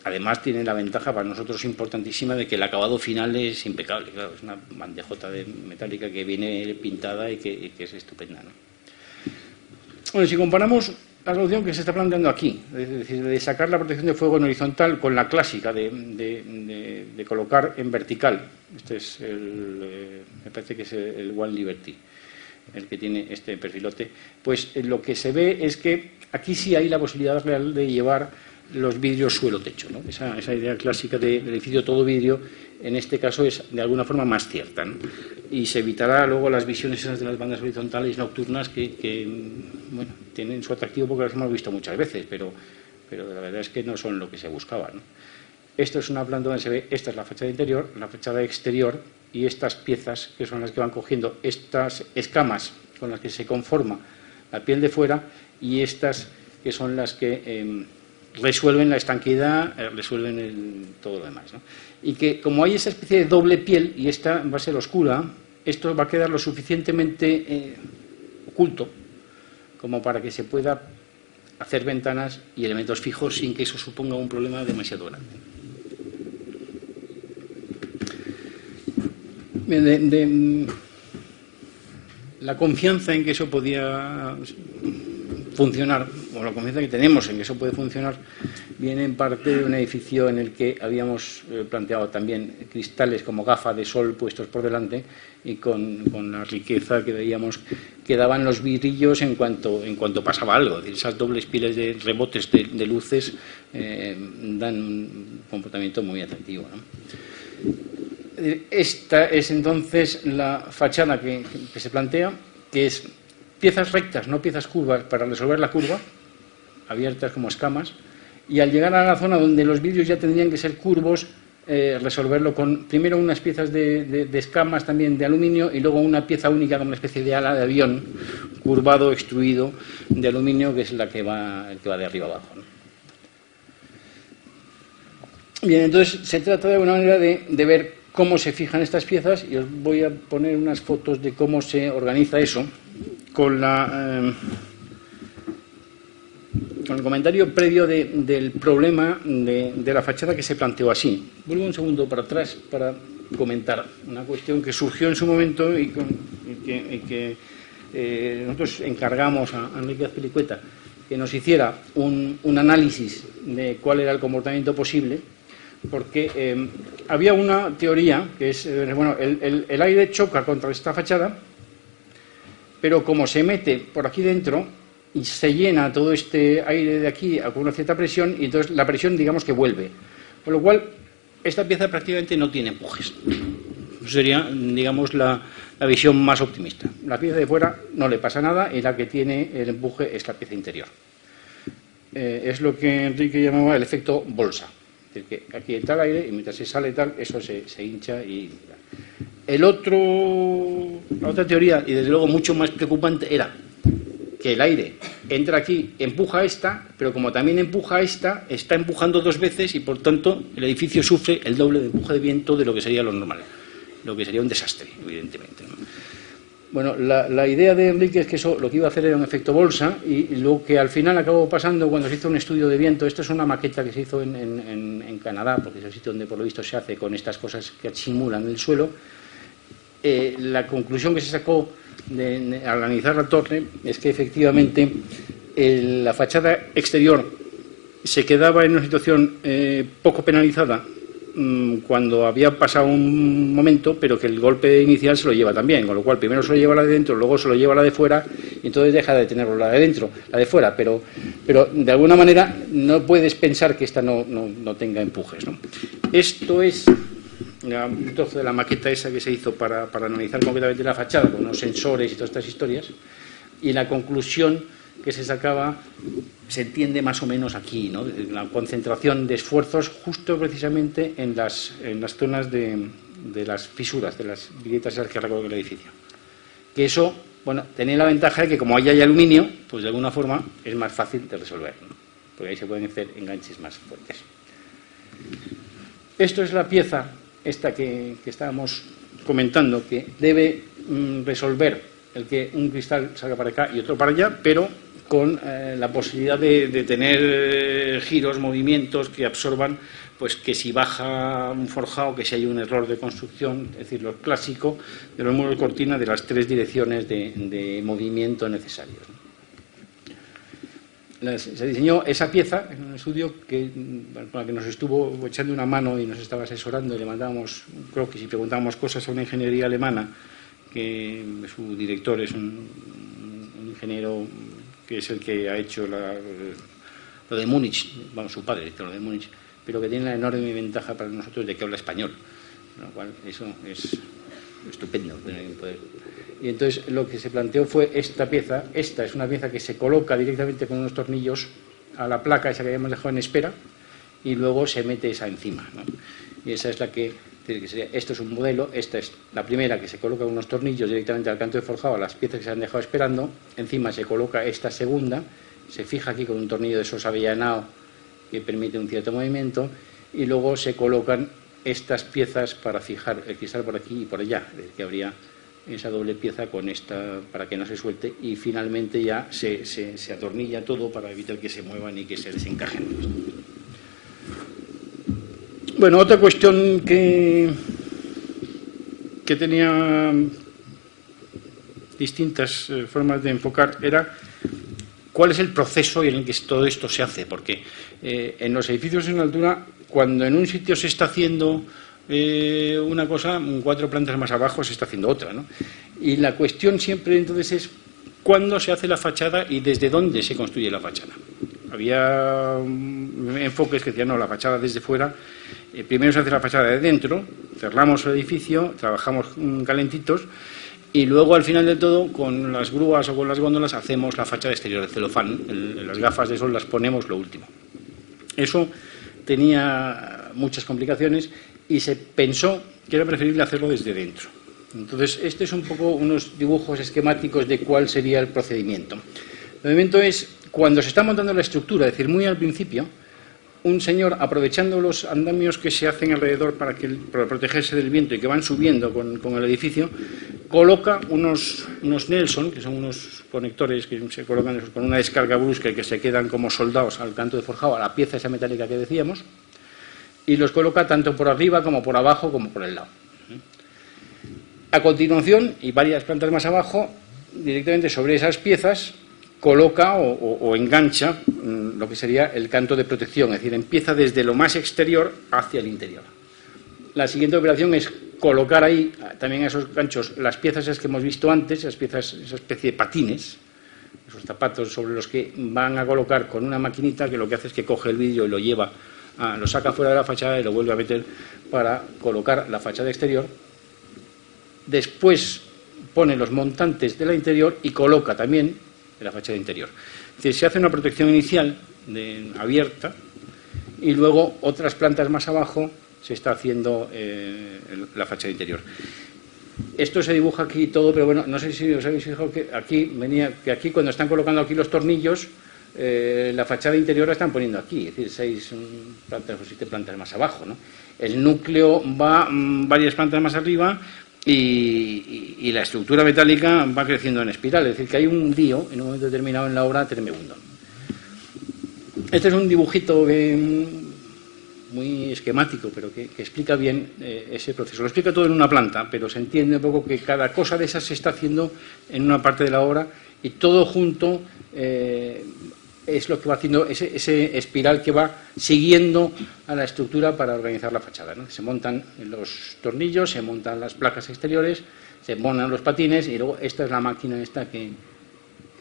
Además, tiene la ventaja para nosotros importantísima de que el acabado final es impecable. Claro, es una bandejota metálica que viene pintada y que es estupenda, ¿no? Bueno, si comparamos la solución que se está planteando aquí, es decir, de sacar la protección de fuego en horizontal con la clásica de colocar en vertical, este es me parece que es el One Liberty, el que tiene este perfilote, pues lo que se ve es que aquí sí hay la posibilidad real de llevar los vidrios suelo-techo, ¿no? Esa idea clásica del edificio todo vidrio, en este caso es de alguna forma más cierta, ¿no? Y se evitará luego las visiones esas de las bandas horizontales nocturnas que bueno, tienen su atractivo porque las hemos visto muchas veces, pero la verdad es que no son lo que se buscaba, ¿no? Esto es una planta donde se ve, esta es la fachada interior, la fachada exterior y estas piezas que son las que van cogiendo estas escamas con las que se conforma la piel de fuera y estas que son las que resuelven la estanquidad, resuelven todo lo demás, ¿no? Y que como hay esa especie de doble piel y esta va a ser oscura, esto va a quedar lo suficientemente oculto como para que se pueda hacer ventanas y elementos fijos sin que eso suponga un problema demasiado grande. La confianza en que eso podía funcionar, o la confianza que tenemos en que eso puede funcionar, viene en parte de un edificio en el que habíamos planteado también cristales como gafa de sol puestos por delante y con la riqueza que veíamos que daban los vidrillos en cuanto pasaba algo. Es decir, esas dobles pieles de rebotes de luces dan un comportamiento muy atractivo, ¿no? Esta es entonces la fachada que se plantea, que es piezas rectas, no piezas curvas, para resolver la curva, abiertas como escamas, y al llegar a la zona donde los vidrios ya tendrían que ser curvos, resolverlo con primero unas piezas de escamas también de aluminio y luego una pieza única como una especie de ala de avión curvado, extruido de aluminio, que es el que va de arriba abajo, ¿no? Bien, entonces se trata de alguna manera de ver cómo se fijan estas piezas y os voy a poner unas fotos de cómo se organiza eso con el comentario previo del problema de la fachada que se planteó así. Vuelvo un segundo para atrás para comentar una cuestión que surgió en su momento y que nosotros encargamos a Enrique Azpilicueta que nos hiciera un análisis de cuál era el comportamiento posible, porque había una teoría que es, bueno, el aire choca contra esta fachada, pero como se mete por aquí dentro y se llena todo este aire de aquí con una cierta presión, y entonces la presión digamos que vuelve, con lo cual esta pieza prácticamente no tiene empujes. Eso sería, digamos, la visión más optimista. La pieza de fuera no le pasa nada y la que tiene el empuje es la pieza interior. Es lo que Enrique llamaba el efecto bolsa. Es decir, que aquí entra el aire y mientras se sale tal, eso se hincha y... La otra teoría, y desde luego mucho más preocupante, era que el aire entra aquí, empuja a esta, pero como también empuja a esta, está empujando dos veces y por tanto el edificio sufre el doble de empuje de viento de lo que sería lo normal, lo que sería un desastre, evidentemente, ¿no? Bueno, la idea de Enrique es que eso lo que iba a hacer era un efecto bolsa y lo que al final acabó pasando cuando se hizo un estudio de viento, esto es una maqueta que se hizo en Canadá, porque es el sitio donde por lo visto se hace con estas cosas que simulan el suelo. La conclusión que se sacó al analizar la torre es que efectivamente la fachada exterior se quedaba en una situación poco penalizada cuando había pasado un momento, pero que el golpe inicial se lo lleva también, con lo cual primero se lo lleva la de dentro, luego se lo lleva la de fuera y entonces deja de tenerlo la de dentro, la de fuera, pero de alguna manera no puedes pensar que esta no tenga empujes, ¿no? Esto es un trozo de la maqueta esa que se hizo para analizar concretamente la fachada con los sensores y todas estas historias, y la conclusión que se sacaba se entiende más o menos aquí, ¿no? La concentración de esfuerzos justo precisamente en las zonas de las fisuras, de las grietas que recorren el edificio. Que eso, bueno, tenía la ventaja de que como ahí hay aluminio, pues de alguna forma es más fácil de resolver, ¿no? Porque ahí se pueden hacer enganches más fuertes. Esto es la pieza esta que estábamos comentando, que debe resolver el que un cristal salga para acá y otro para allá, pero con la posibilidad de tener giros, movimientos que absorban, pues que si baja un forjado, que si hay un error de construcción, es decir, lo clásico de los muros de cortina de las tres direcciones de movimiento necesarios. Se diseñó esa pieza en un estudio con la que nos estuvo echando una mano y nos estaba asesorando y le mandábamos croquis y preguntábamos cosas a una ingeniería alemana, que su director es un ingeniero que es el que ha hecho lo de Múnich, vamos, su padre, lo de Múnich, pero que tiene la enorme ventaja para nosotros de que habla español, lo cual eso es estupendo. Y entonces lo que se planteó fue esta pieza. Esta es una pieza que se coloca directamente con unos tornillos a la placa esa que habíamos dejado en espera y luego se mete esa encima, ¿no? Y esa es la que sería, esto es un modelo, esta es la primera que se coloca unos tornillos directamente al canto de forjado a las piezas que se han dejado esperando, encima se coloca esta segunda, se fija aquí con un tornillo de esos avellanado que permite un cierto movimiento y luego se colocan estas piezas para fijar el cristal por aquí y por allá, es decir, que habría esa doble pieza con esta para que no se suelte y finalmente ya se atornilla todo para evitar que se muevan y que se desencajen. Bueno, otra cuestión que tenía distintas formas de enfocar era cuál es el proceso en el que todo esto se hace, porque en los edificios en altura, cuando en un sitio se está haciendo una cosa, 4 plantas más abajo se está haciendo otra, ¿no? Y la cuestión siempre entonces es cuándo se hace la fachada y desde dónde se construye la fachada. Había enfoques que decían, no, la fachada desde fuera, primero se hace la fachada de dentro, cerramos el edificio, trabajamos calentitos y luego al final de todo, con las grúas o con las góndolas, hacemos la fachada exterior de celofán, las gafas de sol las ponemos lo último. Eso tenía muchas complicaciones y se pensó que era preferible hacerlo desde dentro. Entonces, este es un poco unos dibujos esquemáticos de cuál sería el procedimiento. El procedimiento es, cuando se está montando la estructura, es decir, muy al principio, un señor, aprovechando los andamios que se hacen alrededor para protegerse del viento y que van subiendo con el edificio, coloca unos Nelson, que son unos conectores que se colocan con una descarga brusca y que se quedan como soldados al canto de forjado, a la pieza esa metálica que decíamos, y los coloca tanto por arriba como por abajo como por el lado. A continuación, y varias plantas más abajo, directamente sobre esas piezas coloca o engancha lo que sería el canto de protección, es decir, empieza desde lo más exterior hacia el interior. La siguiente operación es colocar ahí, también a esos ganchos, las piezas esas que hemos visto antes, esas piezas, esa especie de patines, esos zapatos sobre los que van a colocar con una maquinita que lo que hace es que coge el vidrio y lo lleva, lo saca fuera de la fachada y lo vuelve a meter para colocar la fachada exterior. Después pone los montantes de la interior y coloca también de la fachada interior. Es decir, se hace una protección inicial abierta y luego otras plantas más abajo se está haciendo la fachada interior. Esto se dibuja aquí todo, pero bueno, no sé si os habéis fijado que aquí cuando están colocando aquí los tornillos, la fachada interior la están poniendo aquí, es decir, 6 plantas o 7 plantas más abajo, ¿no? El núcleo va varias plantas más arriba y la estructura metálica va creciendo en espiral, es decir, que hay un lío en un momento determinado en la obra tremendo. Este es un dibujito muy esquemático, pero que explica bien ese proceso. Lo explica todo en una planta, pero se entiende un poco que cada cosa de esas se está haciendo en una parte de la obra y todo junto es lo que va haciendo ese espiral que va siguiendo a la estructura para organizar la fachada, ¿no? Se montan los tornillos, se montan las placas exteriores, se montan los patines y luego esta es la máquina esta que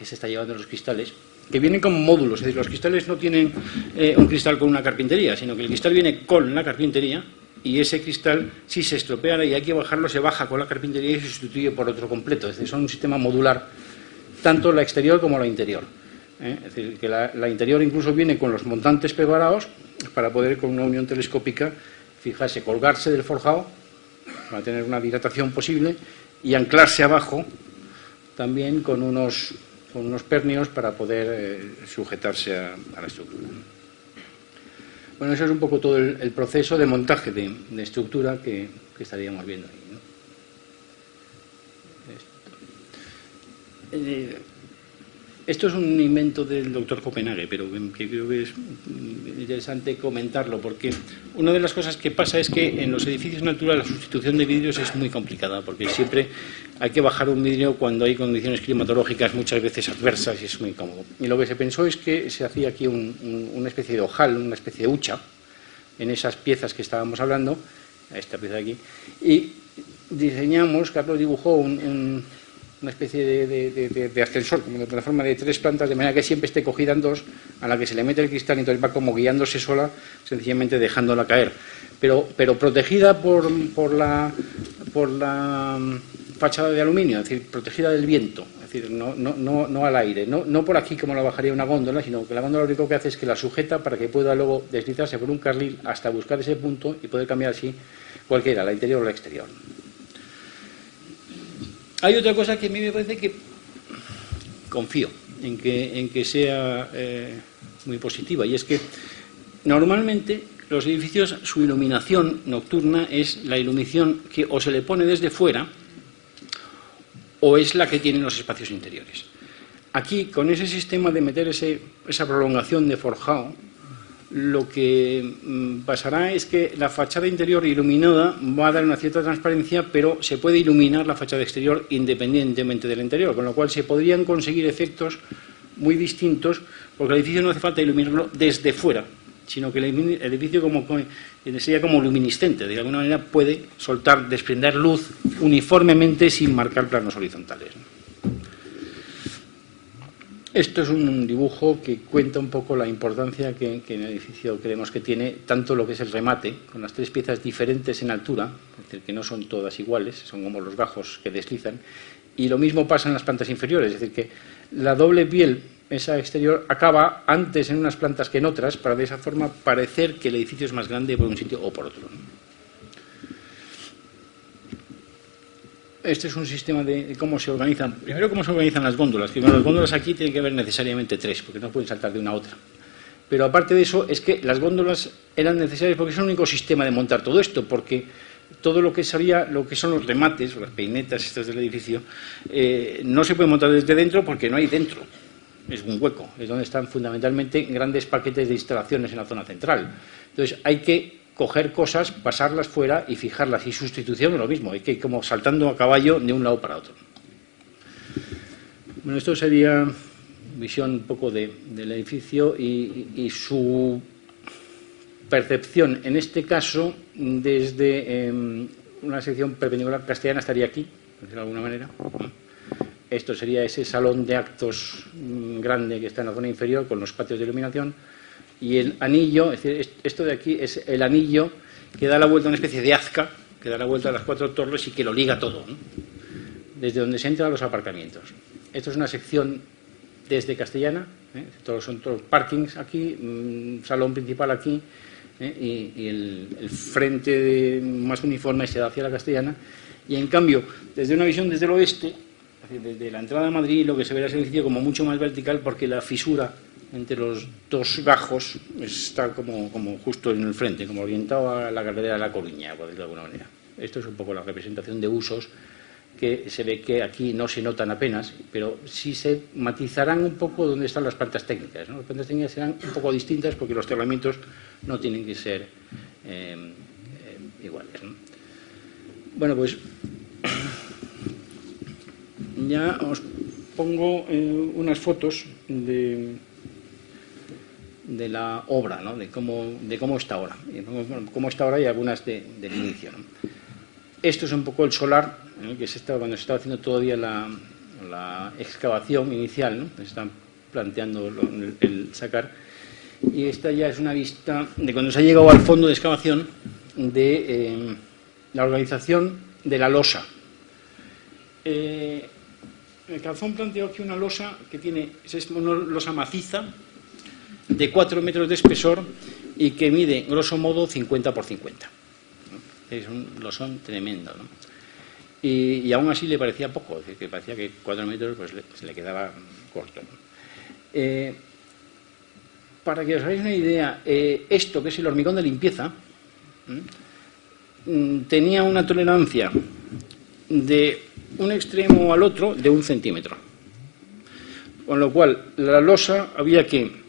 se está llevando los cristales, que vienen como módulos, es decir, los cristales no tienen un cristal con una carpintería, sino que el cristal viene con la carpintería y ese cristal, si se estropea y hay que bajarlo, se baja con la carpintería y se sustituye por otro completo. Es decir, son un sistema modular, tanto la exterior como la interior. Es decir, que la interior incluso viene con los montantes preparados para poder, con una unión telescópica, fijarse, colgarse del forjado para tener una dilatación posible y anclarse abajo también con unos pernios para poder sujetarse a la estructura. Bueno, eso es un poco todo el proceso de montaje de estructura que estaríamos viendo ahí, ¿no? Esto es un invento del doctor Copenhague, pero que creo que es interesante comentarlo, porque una de las cosas que pasa es que en los edificios naturales la sustitución de vidrios es muy complicada, porque siempre hay que bajar un vidrio cuando hay condiciones climatológicas muchas veces adversas y es muy incómodo. Y lo que se pensó es que se hacía aquí una especie de ojal, una especie de hucha, en esas piezas que estábamos hablando, esta pieza de aquí, y diseñamos, Carlos dibujó una especie de ascensor, como de plataforma de 3 plantas, de manera que siempre esté cogida en 2, a la que se le mete el cristal y entonces va como guiándose sola, sencillamente dejándola caer. Pero protegida por la fachada de aluminio, es decir, protegida del viento, es decir, no al aire, no por aquí como la bajaría una góndola, sino que la góndola lo único que hace es que la sujeta para que pueda luego deslizarse por un carril hasta buscar ese punto y poder cambiar así cualquiera, la interior o la exterior. Hay otra cosa que a mí me parece que confío en que sea muy positiva, y es que normalmente los edificios, su iluminación nocturna es la iluminación que o se le pone desde fuera o es la que tienen los espacios interiores. Aquí, con ese sistema de meter esa prolongación de forjado, lo que pasará es que la fachada interior iluminada va a dar una cierta transparencia, pero se puede iluminar la fachada exterior independientemente del interior, con lo cual se podrían conseguir efectos muy distintos, porque el edificio no hace falta iluminarlo desde fuera, sino que el edificio sería como luminiscente, de alguna manera puede desprender luz uniformemente sin marcar planos horizontales. Esto es un dibujo que cuenta un poco la importancia que en el edificio creemos que tiene, tanto lo que es el remate, con las 3 piezas diferentes en altura, es decir, que no son todas iguales, son como los gajos que deslizan, y lo mismo pasa en las plantas inferiores, es decir, que la doble piel, esa exterior, acaba antes en unas plantas que en otras, para de esa forma parecer que el edificio es más grande por un sitio o por otro. Este es un sistema de cómo se organizan. Primero, cómo se organizan las góndolas. Que las góndolas aquí tienen que haber necesariamente 3, porque no pueden saltar de una a otra. Pero aparte de eso, es que las góndolas eran necesarias porque es el único sistema de montar todo esto, porque todo lo que son los remates, o las peinetas estas del edificio, no se puede montar desde dentro porque no hay dentro. Es un hueco, es donde están fundamentalmente grandes paquetes de instalaciones en la zona central. Entonces, hay que coger cosas, pasarlas fuera y fijarlas. Y sustitución es lo mismo, hay que ir como saltando a caballo de un lado para otro. Bueno, esto sería visión un poco del edificio y su percepción, en este caso, desde una sección perpendicular castellana estaría aquí, por decirlo de alguna manera. Esto sería ese salón de actos grande que está en la zona inferior con los patios de iluminación. Y el anillo, es decir, esto de aquí es el anillo que da la vuelta a una especie de hazca, que da la vuelta a las 4 torres y que lo liga todo, ¿no? Desde donde se entra a los aparcamientos. Esto es una sección desde Castellana, son todos parkings aquí, salón principal aquí, y el frente más uniforme se da hacia la Castellana. Y en cambio, desde una visión desde el oeste, desde la entrada a Madrid, lo que se verá es el edificio como mucho más vertical, porque la fisura entre los 2 gajos está como justo en el frente, como orientado a la carretera de La Coruña, por decirlo de alguna manera. Esto es un poco la representación de usos que se ve que aquí no se notan apenas, pero sí se matizarán un poco donde están las plantas técnicas, ¿no? Las plantas técnicas serán un poco distintas porque los terramientos no tienen que ser iguales, ¿no? Bueno, pues ya os pongo unas fotos de la obra, ¿no? de cómo está ahora. Cómo está ahora y algunas del inicio, ¿no? Esto es un poco el solar, que cuando se estaba haciendo todavía la excavación inicial, ¿no? Se están planteando el sacar. Y esta ya es una vista de cuando se ha llegado al fondo de excavación de la organización de la losa. El Calzón planteó aquí una losa que es una losa maciza de 4 metros de espesor y que mide, grosso modo, 50 por 50. ¿No? Es un losón tremendo, ¿no? Y aún así le parecía poco, es decir, que parecía que 4 metros pues, se le quedaba corto, ¿no? Para que os hagáis una idea, esto que es el hormigón de limpieza, tenía una tolerancia de un extremo al otro de 1 centímetro. Con lo cual, la losa había que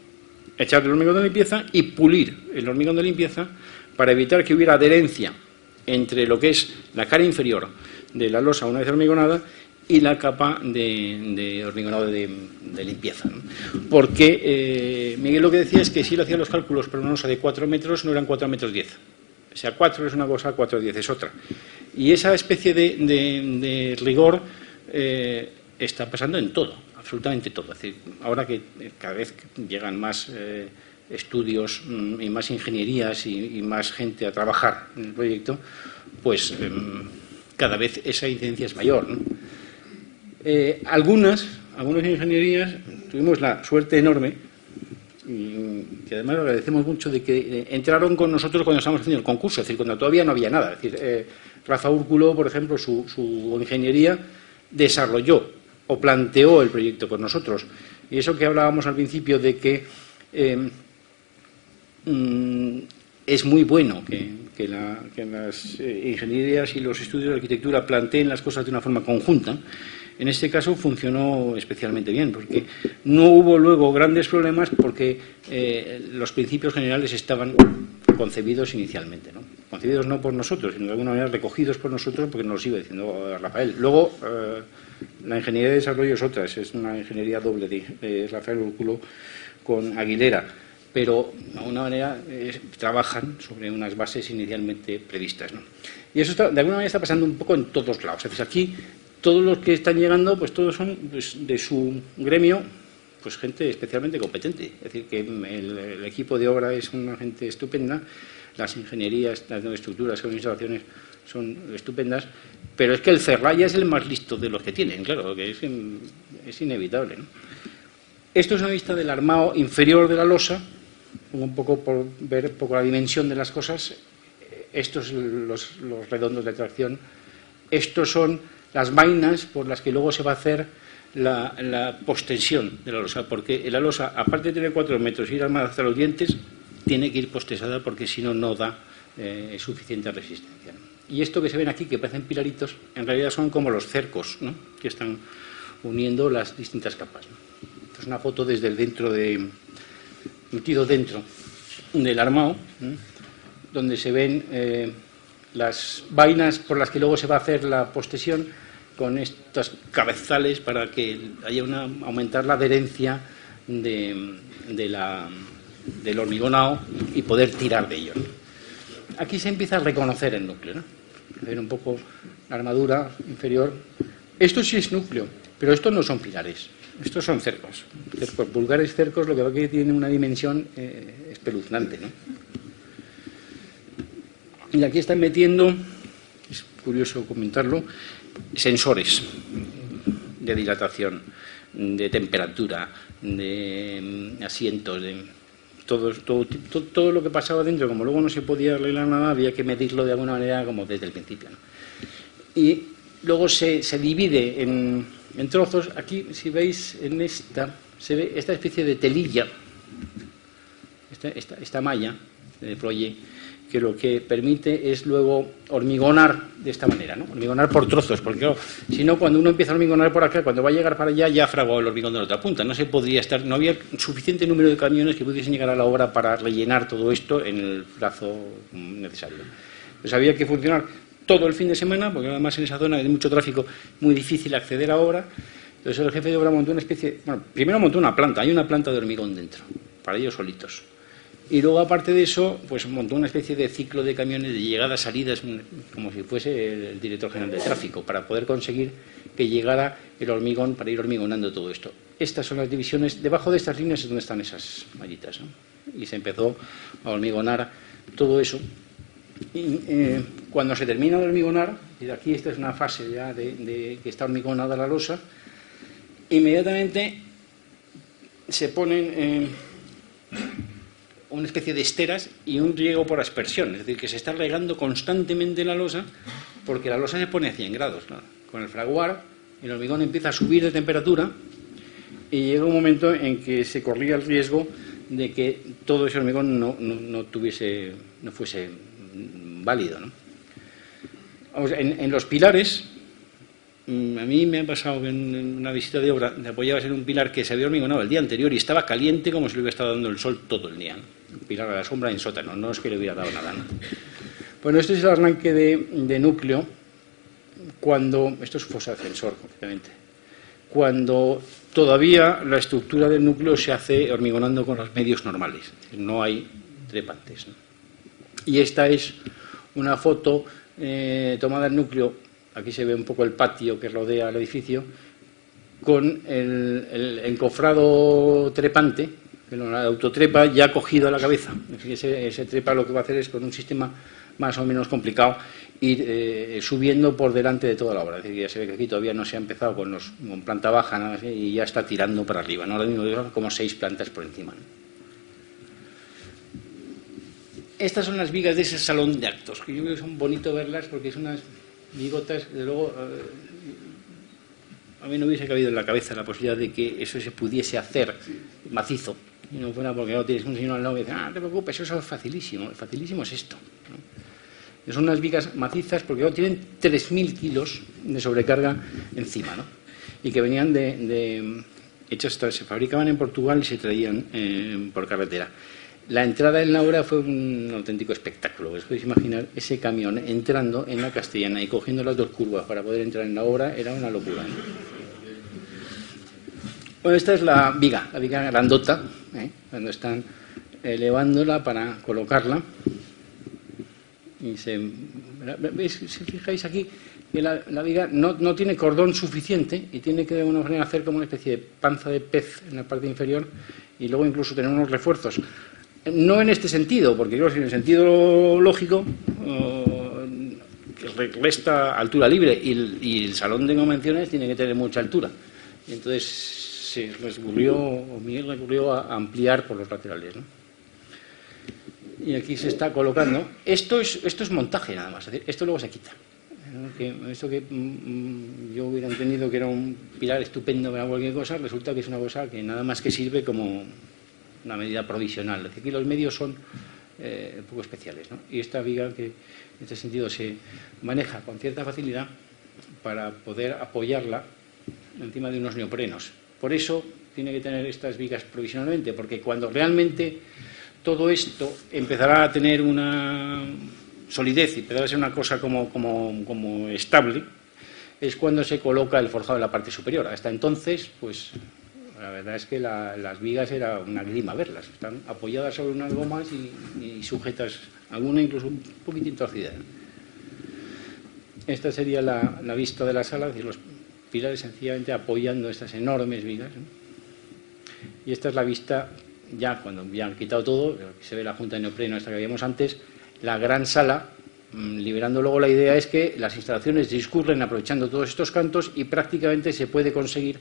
echar el hormigón de limpieza y pulir el hormigón de limpieza para evitar que hubiera adherencia entre lo que es la cara inferior de la losa una vez hormigonada y la capa de hormigonado de limpieza, ¿no? Porque Miguel lo que decía es que si él hacía los cálculos para una losa de 4 metros, no eran 4 metros 10. O sea, 4 es una cosa, 4,10 es otra. Y esa especie de rigor está pasando en todo, absolutamente todo. Es decir, ahora que cada vez llegan más estudios y más ingenierías y más gente a trabajar en el proyecto, pues cada vez esa incidencia es mayor, ¿no? Algunas ingenierías tuvimos la suerte enorme, y que además lo agradecemos mucho, de que entraron con nosotros cuando estábamos haciendo el concurso, es decir, cuando todavía no había nada. Es decir, Rafa Úrculo, por ejemplo, su ingeniería desarrolló o planteó el proyecto con nosotros. Y eso que hablábamos al principio de que es muy bueno que las ingenierías y los estudios de arquitectura planteen las cosas de una forma conjunta. En este caso funcionó especialmente bien, porque no hubo luego grandes problemas porque los principios generales estaban concebidos inicialmente, ¿no? Concebidos no por nosotros, sino de alguna manera recogidos por nosotros, porque nos lo iba diciendo Rafael. Luego, la ingeniería de desarrollo es otra, es una ingeniería doble de Rafael Úrculo con Aguilera, pero de alguna manera trabajan sobre unas bases inicialmente previstas, ¿no? Y eso de alguna manera está pasando un poco en todos lados. Es decir, aquí todos los que están llegando, pues todos son de su gremio, pues gente especialmente competente. Es decir, que el equipo de obra es una gente estupenda, las ingenierías, las estructuras, las instalaciones son estupendas, pero es que el Ferraya es el más listo de los que tienen, claro, que es inevitable, ¿no? Esto es una vista del armado inferior de la losa, un poco por ver un poco la dimensión de las cosas. Estos son los redondos de tracción, estos son las vainas por las que luego se va a hacer la postensión de la losa, porque la losa, aparte de tener 4 metros y ir armada hasta los dientes, tiene que ir postensada porque si no, no da suficiente resistencia, ¿no? Y esto que se ven aquí, que parecen pilaritos, en realidad son como los cercos, ¿no?, que están uniendo las distintas capas, ¿no? Esto es una foto desde el metido dentro del armado, ¿no?, donde se ven las vainas por las que luego se va a hacer la posesión, con estos cabezales para que haya aumentar la adherencia del hormigonado y poder tirar de ello, ¿no? Aquí se empieza a reconocer el núcleo, ¿no? Ver un poco la armadura inferior. Esto sí es núcleo, pero estos no son pilares, estos son cercos. Vulgares cercos, lo que va a que tiene una dimensión espeluznante, ¿no? Y aquí están metiendo, es curioso comentarlo, sensores de dilatación, de temperatura, de asientos, de todo lo que pasaba dentro. Como luego no se podía arreglar nada, había que medirlo de alguna manera como desde el principio, ¿no? Y luego se divide en trozos. Aquí, si veis, en esta se ve esta especie de telilla, esta malla de Floyer, que lo que permite es luego hormigonar de esta manera, ¿no? Hormigonar por trozos, porque claro, si no, cuando uno empieza a hormigonar por acá, cuando va a llegar para allá, ya ha fraguado el hormigón de la otra punta. No había suficiente número de camiones que pudiesen llegar a la obra para rellenar todo esto en el plazo necesario. Pues había que funcionar todo el fin de semana, porque además en esa zona hay mucho tráfico, muy difícil acceder a obra. Entonces el jefe de obra montó una especie, primero montó una planta, hay una planta de hormigón dentro, para ellos solitos. Y luego, aparte de eso, pues montó una especie de ciclo de camiones de llegadas, salidas, como si fuese el director general de tráfico, para poder conseguir que llegara el hormigón, para ir hormigonando todo esto. Estas son las divisiones. Debajo de estas líneas es donde están esas mallitas, ¿no? Y se empezó a hormigonar todo eso. Y cuando se termina de hormigonar, y de aquí esta es una fase ya de que está hormigonada la losa, inmediatamente se ponen una especie de esteras y un riego por aspersión, es decir, que se está regando constantemente la losa, porque la losa se pone a 100 grados, ¿no? Con el fraguar, el hormigón empieza a subir de temperatura y llega un momento en que se corría el riesgo de que todo ese hormigón no fuese válido, ¿no? Vamos, en los pilares, a mí me ha pasado en una visita de obra, te apoyabas en un pilar que se había hormigonado el día anterior y estaba caliente como si le hubiera estado dando el sol todo el día, ¿no? Un pilar a la sombra en sótano, no es que le hubiera dado nada, ¿no? Bueno, este es el arranque de núcleo, cuando, esto es fosa ascensor, completamente, cuando todavía la estructura del núcleo se hace hormigonando con los medios normales, es decir, no hay trepantes, ¿no? Y esta es una foto tomada del núcleo aquí se ve un poco el patio que rodea el edificio, con el encofrado trepante, el autotrepa ya cogido a la cabeza. Ese trepa lo que va a hacer es, con un sistema más o menos complicado, ir subiendo por delante de toda la obra. Es decir, ya se ve que aquí todavía no se ha empezado con planta baja, nada así, y ya está tirando para arriba, ¿no? Ahora mismo como 6 plantas por encima, ¿no? Estas son las vigas de ese salón de actos, que yo creo que son bonito verlas porque son unas vigotas, desde luego. A mí no hubiese cabido en la cabeza la posibilidad de que eso se pudiese hacer macizo, y no fuera porque no tienes un señor al lado que dice, no te preocupes, eso es facilísimo es esto, ¿no? Son unas vigas macizas porque tienen 3.000 kilos de sobrecarga encima, ¿no? Y que venían hechas, se fabricaban en Portugal y se traían por carretera. La entrada en la obra fue un auténtico espectáculo. Os podéis imaginar ese camión entrando en la Castellana y cogiendo las 2 curvas para poder entrar en la obra, era una locura, ¿no? Bueno, esta es la viga grandota, cuando están elevándola para colocarla. Y ¿veis? Si fijáis aquí, que la viga no tiene cordón suficiente y tiene que de alguna manera hacer como una especie de panza de pez en la parte inferior y luego incluso tener unos refuerzos. No en este sentido, porque creo que en el sentido lógico resta altura libre y el salón de convenciones tiene que tener mucha altura. Y entonces Miguel recurrió a ampliar por los laterales, ¿no? Y aquí se está colocando. Esto es montaje nada más, es decir, esto luego se quita. Esto que yo hubiera entendido que era un pilar estupendo para cualquier cosa, resulta que es una cosa que nada más que sirve como una medida provisional. Es decir, aquí los medios son un poco especiales, ¿no? Y esta viga, que en este sentido se maneja con cierta facilidad para poder apoyarla encima de unos neoprenos. Por eso tiene que tener estas vigas provisionalmente, porque cuando realmente todo esto empezará a tener una solidez y empezará a ser una cosa como estable, es cuando se coloca el forjado en la parte superior. Hasta entonces, pues la verdad es que las vigas era una grima verlas. Están apoyadas sobre unas gomas y sujetas, alguna incluso un poquitín torcida, ¿no? Esta sería la vista de la sala, es decir, los pilares sencillamente apoyando estas enormes vigas, ¿no? Y esta es la vista ya cuando ya han quitado todo, se ve la junta de neopreno esta que habíamos antes, la gran sala, liberando luego la idea es que las instalaciones discurren aprovechando todos estos cantos y prácticamente se puede conseguir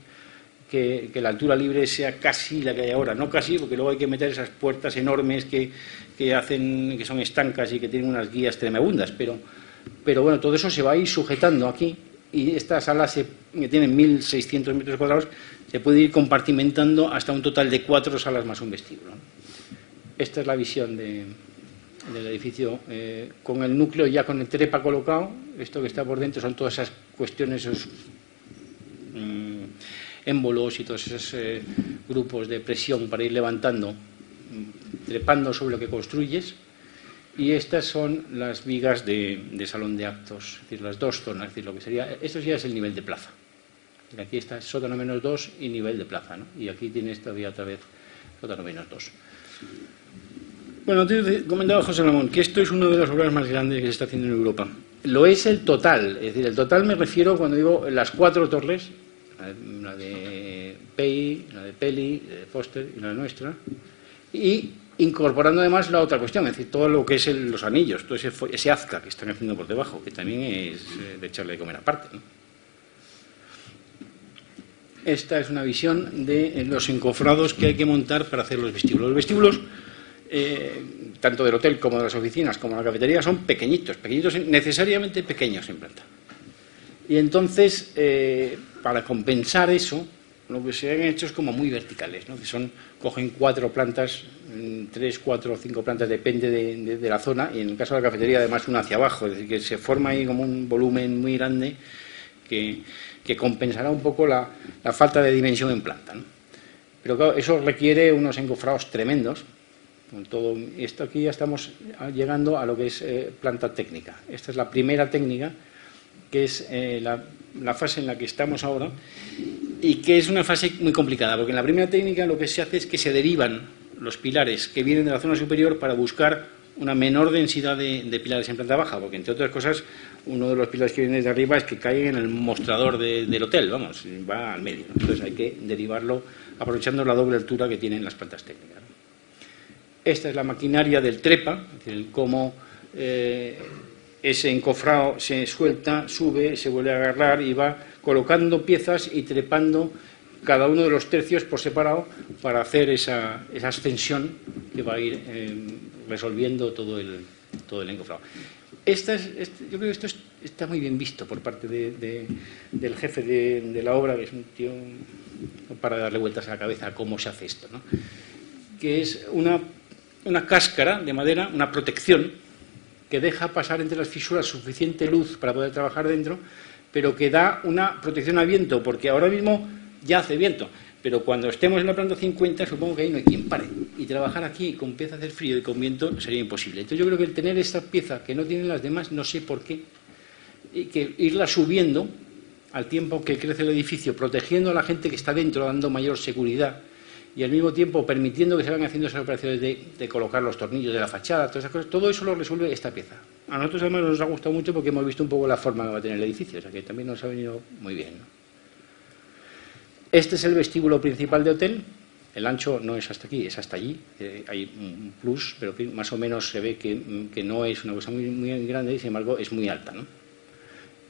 que la altura libre sea casi la que hay ahora, no casi, porque luego hay que meter esas puertas enormes que son estancas y que tienen unas guías tremebundas, pero bueno, todo eso se va a ir sujetando aquí y esta sala que tiene 1.600 metros cuadrados se puede ir compartimentando hasta un total de 4 salas más un vestíbulo. Esta es la visión del edificio con el núcleo ya con el trepa colocado. Esto que está por dentro son todas esas cuestiones, esos émbolos y todos esos grupos de presión para ir levantando, trepando sobre lo que construyes. Y estas son las vigas de salón de actos, es decir, las 2 zonas, es decir, lo que sería, esto ya es el nivel de plaza. Aquí está sótano -2 y nivel de plaza, ¿no? Y aquí tienes todavía otra vez sótano -2. Bueno, te comentaba José Ramón que esto es una de las obras más grandes que se está haciendo en Europa. Lo es el total, es decir, el total me refiero cuando digo las 4 torres, la de Pei, la de Peli, la de Foster y la nuestra, y incorporando además la otra cuestión, es decir, todo lo que es los anillos, todo ese azca que están haciendo por debajo, que también es de echarle de comer aparte, ¿no? Esta es una visión de los encofrados que hay que montar para hacer los vestíbulos. Los vestíbulos, tanto del hotel como de las oficinas, como de la cafetería, son pequeñitos, necesariamente pequeños en planta. Y entonces, para compensar eso, lo que se han hecho es como muy verticales, ¿no? Que cogen 4 plantas, 3, 4 o 5 plantas, depende de la zona, y en el caso de la cafetería además una hacia abajo, es decir, que se forma ahí como un volumen muy grande que compensará un poco la falta de dimensión en planta, ¿no? Pero claro, eso requiere unos encofrados tremendos. Con todo esto aquí ya estamos llegando a lo que es planta técnica. Esta es la primera técnica, que es la fase en la que estamos ahora, y que es una fase muy complicada, porque en la primera técnica lo que se hace es que se derivan los pilares que vienen de la zona superior para buscar una menor densidad de pilares en planta baja, porque entre otras cosas uno de los pilares que viene desde arriba es que cae en el mostrador del hotel, vamos, va al medio. Entonces hay que derivarlo aprovechando la doble altura que tienen las plantas técnicas. Esta es la maquinaria del trepa, es decir, cómo ese encofrado se suelta, sube, se vuelve a agarrar y va colocando piezas y trepando cada uno de los tercios por separado para hacer esa ascensión que va a ir resolviendo todo el encofrado. Yo creo que esto está muy bien visto por parte del jefe de la obra, que es un tío para darle vueltas a la cabeza a cómo se hace esto, ¿no? Que es una cáscara de madera, una protección que deja pasar entre las fisuras suficiente luz para poder trabajar dentro, pero que da una protección al viento, porque ahora mismo ya hace viento, pero cuando estemos en la planta 50 supongo que ahí no hay quien pare, y trabajar aquí con piezas de frío y con viento sería imposible. Entonces yo creo que el tener esta pieza que no tienen las demás, no sé por qué, y que irla subiendo al tiempo que crece el edificio, protegiendo a la gente que está dentro, dando mayor seguridad, y al mismo tiempo permitiendo que se vayan haciendo esas operaciones de colocar los tornillos de la fachada, todas esas cosas, todo eso lo resuelve esta pieza. A nosotros además nos ha gustado mucho porque hemos visto un poco la forma que va a tener el edificio, o sea que también nos ha venido muy bien, ¿no? Este es el vestíbulo principal de hotel. El ancho no es hasta aquí, es hasta allí. Hay un plus, pero más o menos se ve que no es una cosa muy grande y sin embargo es muy alta, ¿no?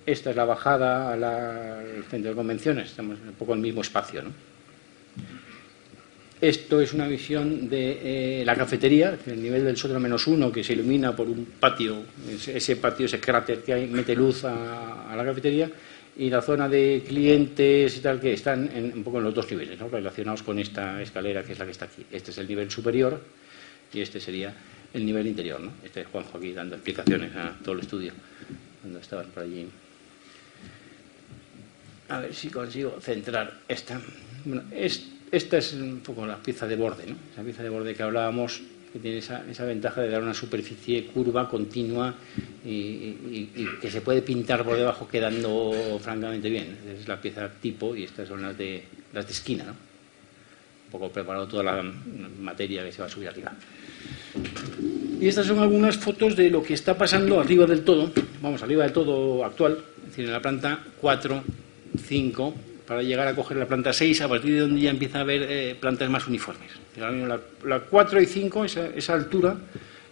Esta es la bajada al centro de convenciones, estamos un poco en el mismo espacio, ¿no? Esto es una visión de la cafetería, el nivel del sótano -1 que se ilumina por un patio, ese cráter que hay, mete luz a la cafetería, y la zona de clientes y tal, que están un poco en los dos niveles, ¿no? Relacionados con esta escalera que es la que está aquí. Este es el nivel superior y este sería el nivel interior, ¿no? Este es Juanjo aquí dando explicaciones a todo el estudio cuando estaban por allí. A ver si consigo centrar esta. Bueno, esta es un poco la pieza de borde, ¿no? Esa pieza de borde que hablábamos, que tiene esa ventaja de dar una superficie curva, continua y que se puede pintar por debajo quedando francamente bien. Esa es la pieza tipo y estas son las de esquina, ¿no? Un poco preparado toda la materia que se va a subir arriba. Y estas son algunas fotos de lo que está pasando arriba del todo, vamos, arriba del todo actual, es decir, en la planta 4, 5, para llegar a coger la planta 6, a partir de donde ya empieza a haber plantas más uniformes. La 4 y 5, esa altura,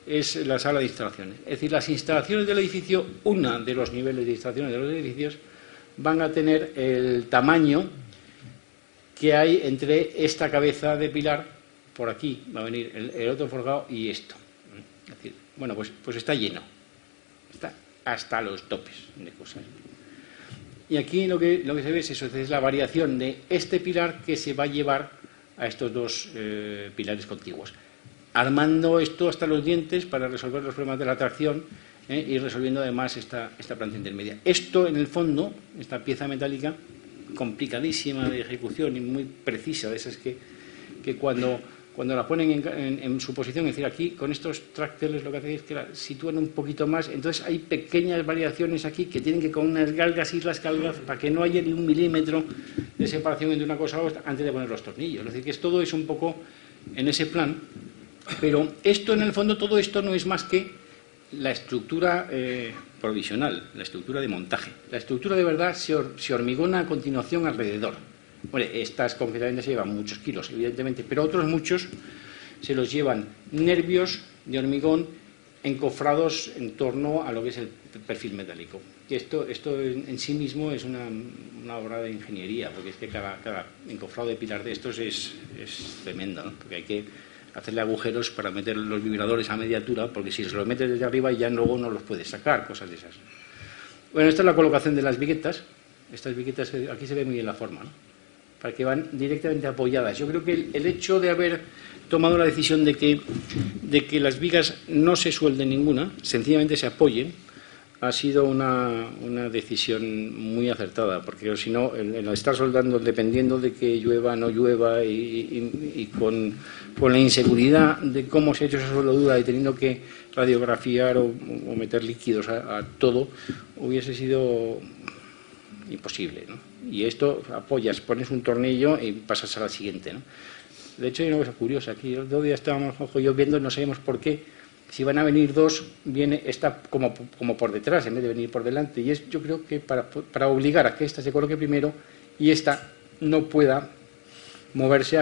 es la sala de instalaciones. Es decir, las instalaciones del edificio, una de los niveles de instalaciones de los edificios, van a tener el tamaño que hay entre esta cabeza de pilar, por aquí va a venir el otro forjado y esto. Es decir, bueno, pues está lleno, está hasta los topes de cosas. Y aquí lo que se ve es eso, es la variación de este pilar que se va a llevar a estos dos pilares contiguos, armando esto hasta los dientes para resolver los problemas de la tracción y resolviendo además esta planta intermedia. Esto, en el fondo, esta pieza metálica, complicadísima de ejecución y muy precisa, de esas que cuando la ponen en su posición, es decir, aquí con estos tracteles lo que hacen es que la sitúan un poquito más, entonces hay pequeñas variaciones aquí que tienen que con unas galgas ir las galgas para que no haya ni 1 milímetro de separación entre una cosa a otra antes de poner los tornillos. Es decir, que todo es un poco en ese plan, pero esto en el fondo, todo esto no es más que la estructura provisional, la estructura de montaje. La estructura de verdad se hormigona a continuación alrededor. Bueno, estas concretamente se llevan muchos kilos, evidentemente, pero otros muchos se los llevan nervios de hormigón encofrados en torno a lo que es el perfil metálico. Y esto en sí mismo es una obra de ingeniería, porque es que cada encofrado de pilar de estos es tremendo, ¿no? Porque hay que hacerle agujeros para meter los vibradores a media altura, porque si se los metes desde arriba ya luego no los puedes sacar, cosas de esas. Bueno, esta es la colocación de las viguetas. Estas viguetas, aquí se ve muy bien la forma, ¿no? Para que van directamente apoyadas. Yo creo que el hecho de haber tomado la decisión de que las vigas no se suelden ninguna, sencillamente se apoyen, ha sido una decisión muy acertada, porque si no, el estar soldando dependiendo de que llueva o no llueva y con la inseguridad de cómo se ha hecho esa soldadura y teniendo que radiografiar o meter líquidos a todo, hubiese sido imposible, ¿no? Y esto apoyas, pones un tornillo y pasas a la siguiente, ¿no? De hecho hay una cosa curiosa, aquí el otro día estábamos Juanjo y yo viendo, no sabíamos por qué, Si van a venir dos, está como por detrás en vez de venir por delante. Y yo creo que para obligar a que esta se coloque primero y esta no pueda moverse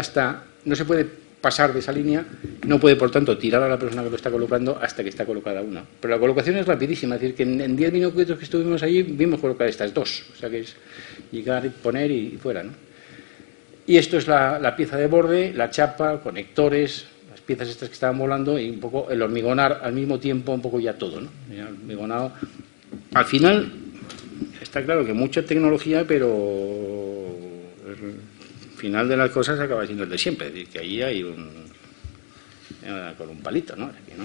no se puede pasar de esa línea, no puede, por tanto, tirar a la persona que lo está colocando hasta que está colocada una. Pero la colocación es rapidísima, es decir, que en 10 minutos que estuvimos allí vimos colocar estas dos. O sea que es llegar, poner y fuera, ¿no? Y esto es la pieza de borde, la chapa, conectores, las piezas estas que estaban volando y un poco el hormigonar al mismo tiempo, un poco ya todo, ¿no? Ya hormigonado. Al final, está claro que mucha tecnología, pero el final de las cosas acaba siendo el de siempre. Es decir, que ahí hay con un palito, ¿no? Que no.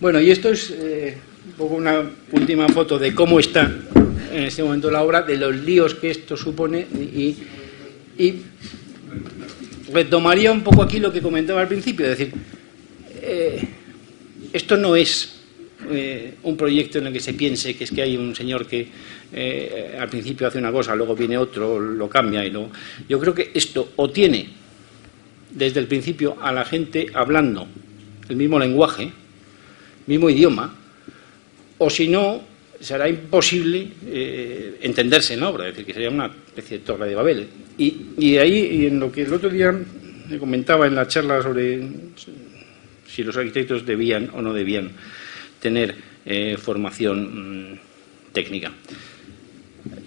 Bueno, y esto es un poco una última foto de cómo está en este momento la obra, de los líos que esto supone y retomaría un poco aquí lo que comentaba al principio, es decir, esto no es un proyecto en el que se piense que es que hay un señor que al principio hace una cosa, luego viene otro, lo cambia y luego... Yo creo que esto o tiene desde el principio a la gente hablando el mismo lenguaje, mismo idioma, o si no, será imposible entenderse en la obra, es decir, que sería una especie de torre de Babel. Y ahí, en lo que el otro día me comentaba en la charla sobre si los arquitectos debían o no debían tener formación técnica.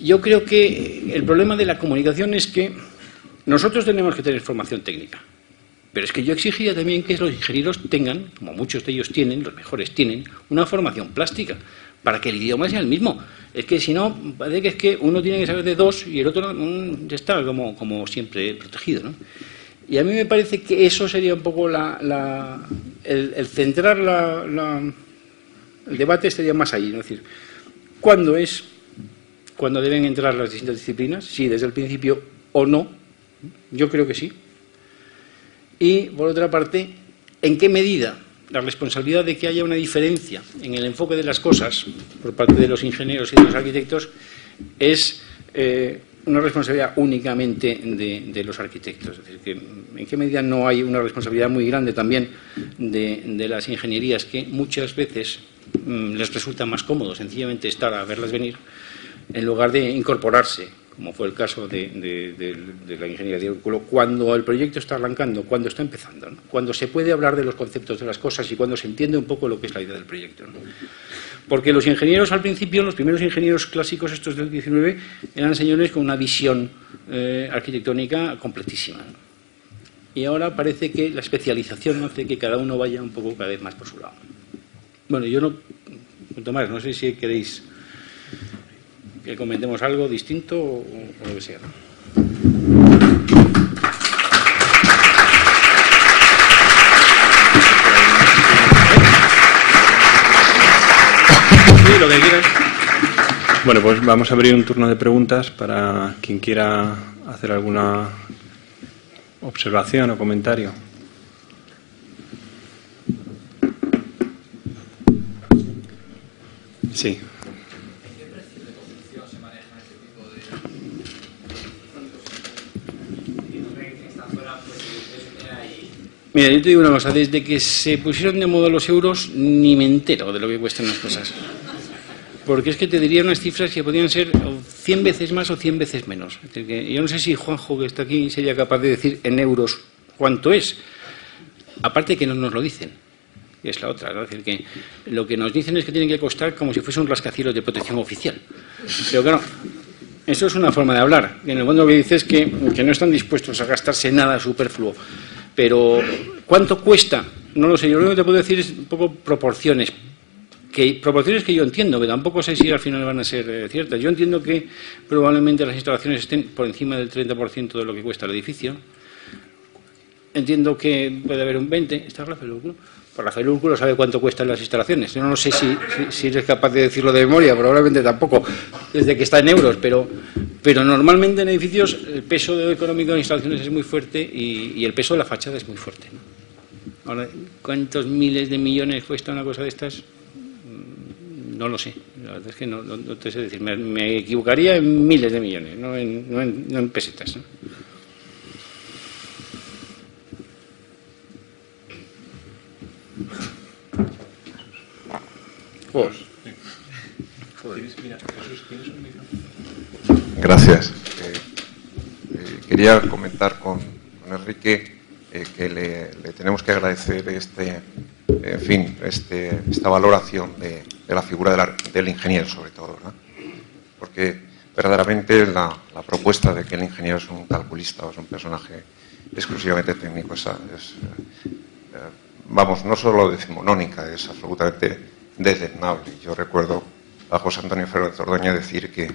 Yo creo que el problema de la comunicación es que nosotros tenemos que tener formación técnica, pero es que yo exigiría también que los ingenieros tengan, como muchos de ellos tienen, los mejores tienen, una formación plástica, para que el idioma sea el mismo. Es que si no, parece que es que uno tiene que saber de dos y el otro ya está como siempre protegido, ¿no? Y a mí me parece que eso sería un poco el centrar el debate sería más ahí, ¿no? Es decir, ¿cuándo deben entrar las distintas disciplinas? Si desde el principio o no. Yo creo que sí. Y, por otra parte, ¿en qué medida la responsabilidad de que haya una diferencia en el enfoque de las cosas por parte de los ingenieros y de los arquitectos es una responsabilidad únicamente de los arquitectos? Es decir, que ¿en qué medida no hay una responsabilidad muy grande también de las ingenierías que muchas veces les resulta más cómodo sencillamente estar a verlas venir en lugar de incorporarse, como fue el caso de la ingeniería de vehículo, cuando el proyecto está arrancando, cuando está empezando, ¿no? Cuando se puede hablar de los conceptos de las cosas y cuando se entiende un poco lo que es la idea del proyecto, ¿no? Porque los ingenieros al principio, los primeros ingenieros clásicos, estos del 19, eran señores con una visión arquitectónica completísima, ¿no? Y ahora parece que la especialización hace que cada uno vaya un poco cada vez más por su lado. Bueno, yo no, Tomás, no sé si queréis que comentemos algo distinto o lo que sea, ¿no? Sí, lo que quieras. Bueno, pues vamos a abrir un turno de preguntas para quien quiera hacer alguna observación o comentario. Sí. Mira, yo te digo una cosa, desde que se pusieron de moda los euros ni me entero de lo que cuestan las cosas. Porque es que te diría unas cifras que podrían ser 100 veces más o 100 veces menos. Es decir, que yo no sé si Juanjo, que está aquí, sería capaz de decir en euros cuánto es. Aparte que no nos lo dicen, que es la otra, ¿no? Es decir, que lo que nos dicen es que tienen que costar como si fuese un rascacielos de protección oficial. Pero claro, eso es una forma de hablar. En el fondo lo que dice es que no están dispuestos a gastarse nada superfluo. Pero, ¿cuánto cuesta? No lo sé. Yo lo que te puedo decir es un poco proporciones. Proporciones que yo entiendo, que tampoco sé si al final van a ser ciertas. Yo entiendo que probablemente las instalaciones estén por encima del 30% de lo que cuesta el edificio. Entiendo que puede haber un 20%. ¿Está Rafael Úrculo? Pues Rafael Úrculo sabe cuánto cuestan las instalaciones. Yo no sé si eres capaz de decirlo de memoria, probablemente tampoco, desde que está en euros, pero normalmente en edificios el peso económico de las instalaciones es muy fuerte y el peso de la fachada es muy fuerte, ¿no? Ahora, ¿cuántos miles de millones cuesta una cosa de estas? No lo sé. La verdad es que no te sé decir. Me equivocaría en miles de millones, no en pesetas, ¿no? Gracias. Quería comentar con Enrique que le tenemos que agradecer esta valoración de la figura del ingeniero, sobre todo, ¿no? Porque verdaderamente la propuesta de que el ingeniero es un calculista o es un personaje exclusivamente técnico vamos, no solo decimonónica, es absolutamente desdeñable. Yo recuerdo a José Antonio Fernández Ordoña decir que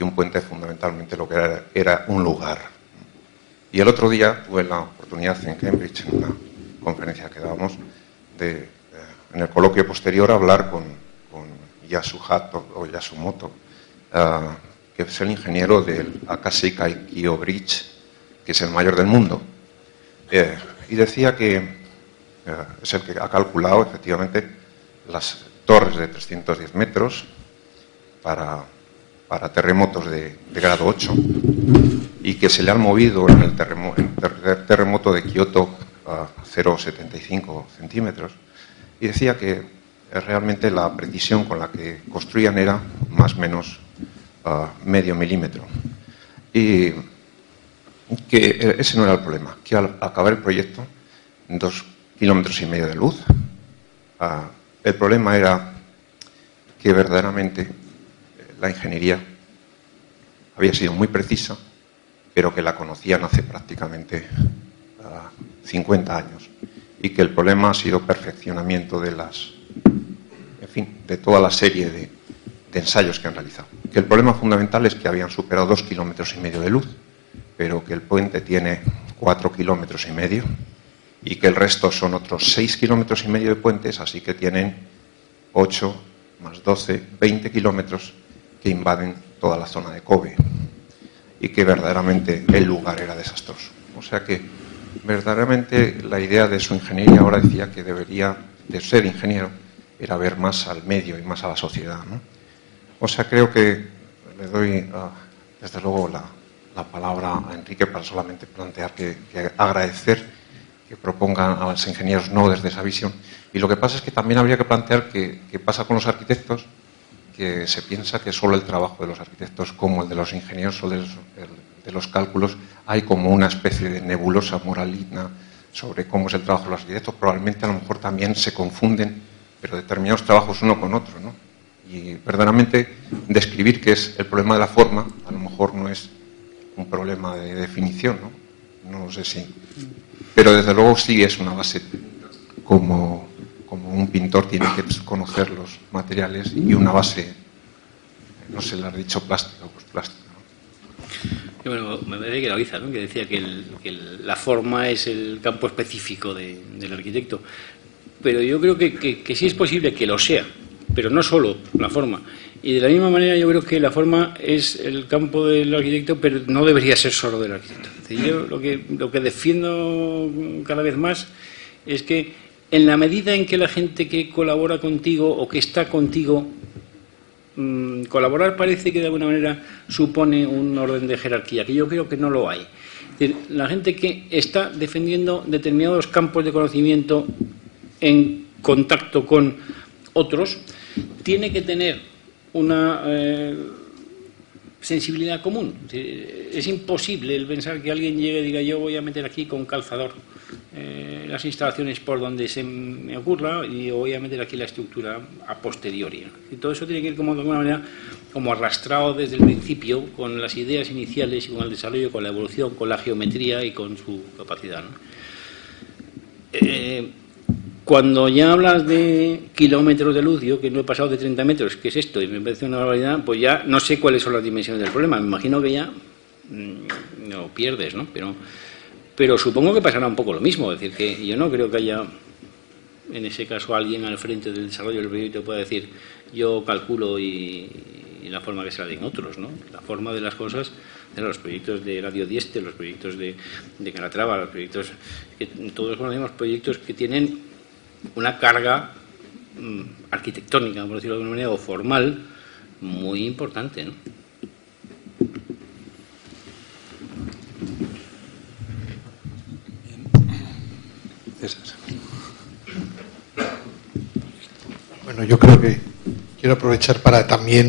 un puente fundamentalmente lo que era un lugar. Y el otro día tuve la oportunidad en Cambridge, en una conferencia que dábamos, en el coloquio posterior, hablar con Yasumoto, que es el ingeniero del Akashi Kaikyo Bridge, que es el mayor del mundo. Y decía que es el que ha calculado efectivamente las torres de 310 metros para terremotos de grado 8 y que se le han movido en el terremoto de Kioto a 0,75 centímetros. Y decía que realmente la precisión con la que construían era más o menos medio milímetro. Y que ese no era el problema, que al acabar el proyecto, 2,5 kilómetros de luz, el problema era que verdaderamente la ingeniería había sido muy precisa, pero que la conocían hace prácticamente 50 años y que el problema ha sido perfeccionamiento de toda la serie de ensayos que han realizado. Que el problema fundamental es que habían superado 2,5 kilómetros de luz, pero que el puente tiene 4,5 kilómetros y que el resto son otros 6,5 kilómetros de puentes, así que tienen 8 más 12, 20 kilómetros que invaden toda la zona de Kobe y que verdaderamente el lugar era desastroso. O sea que verdaderamente la idea de su ingeniería, ahora decía que debería de ser ingeniero, era ver más al medio y más a la sociedad, ¿no? O sea, creo que le doy desde luego la palabra a Enrique para solamente plantear que agradecer que propongan a los ingenieros no desde esa visión. Y lo que pasa es que también habría que plantear qué pasa con los arquitectos, que se piensa que solo el trabajo de los arquitectos, como el de los ingenieros o el de los cálculos, hay como una especie de nebulosa moralina sobre cómo es el trabajo de los arquitectos. Probablemente a lo mejor también se confunden, pero determinados trabajos uno con otro, ¿no? Y verdaderamente describir qué es el problema de la forma, a lo mejor no es un problema de definición, ¿no? No sé si... Pero desde luego sí es una base como un pintor tiene que conocer los materiales y una base, no sé, le has dicho plástico, pues plástico, ¿no? Bueno, me parece que David, ¿no?, que decía que la forma es el campo específico del arquitecto, pero yo creo que sí es posible que lo sea, pero no solo la forma. Y de la misma manera yo creo que la forma es el campo del arquitecto, pero no debería ser solo del arquitecto. Es decir, yo lo que defiendo cada vez más es que en la medida en que la gente que colabora contigo o que está contigo, colaborar parece que de alguna manera supone un orden de jerarquía, que yo creo que no lo hay. Es decir, la gente que está defendiendo determinados campos de conocimiento en contacto con otros tiene que tener una sensibilidad común. Es imposible el pensar que alguien llegue y diga yo voy a meter aquí con calzador las instalaciones por donde se me ocurra y voy a meter aquí la estructura a posteriori. Y todo eso tiene que ir como de alguna manera como arrastrado desde el principio con las ideas iniciales y con el desarrollo, con la evolución, con la geometría y con su capacidad, ¿no? Cuando ya hablas de kilómetros de luz, yo que no he pasado de 30 metros, ¿qué es esto? Y me parece una barbaridad, pues ya no sé cuáles son las dimensiones del problema. Me imagino que ya no pierdes, ¿no? Pero supongo que pasará un poco lo mismo. Es decir, que yo no creo que haya, en ese caso, alguien al frente del desarrollo del proyecto pueda decir yo calculo y la forma que se la den otros, ¿no? La forma de las cosas, de los proyectos de Radio Dieste, los proyectos de Calatrava, los proyectos, que todos conocemos proyectos que tienen una carga arquitectónica, por decirlo de alguna manera, o formal, muy importante, ¿no? César. Bueno, yo creo que quiero aprovechar para también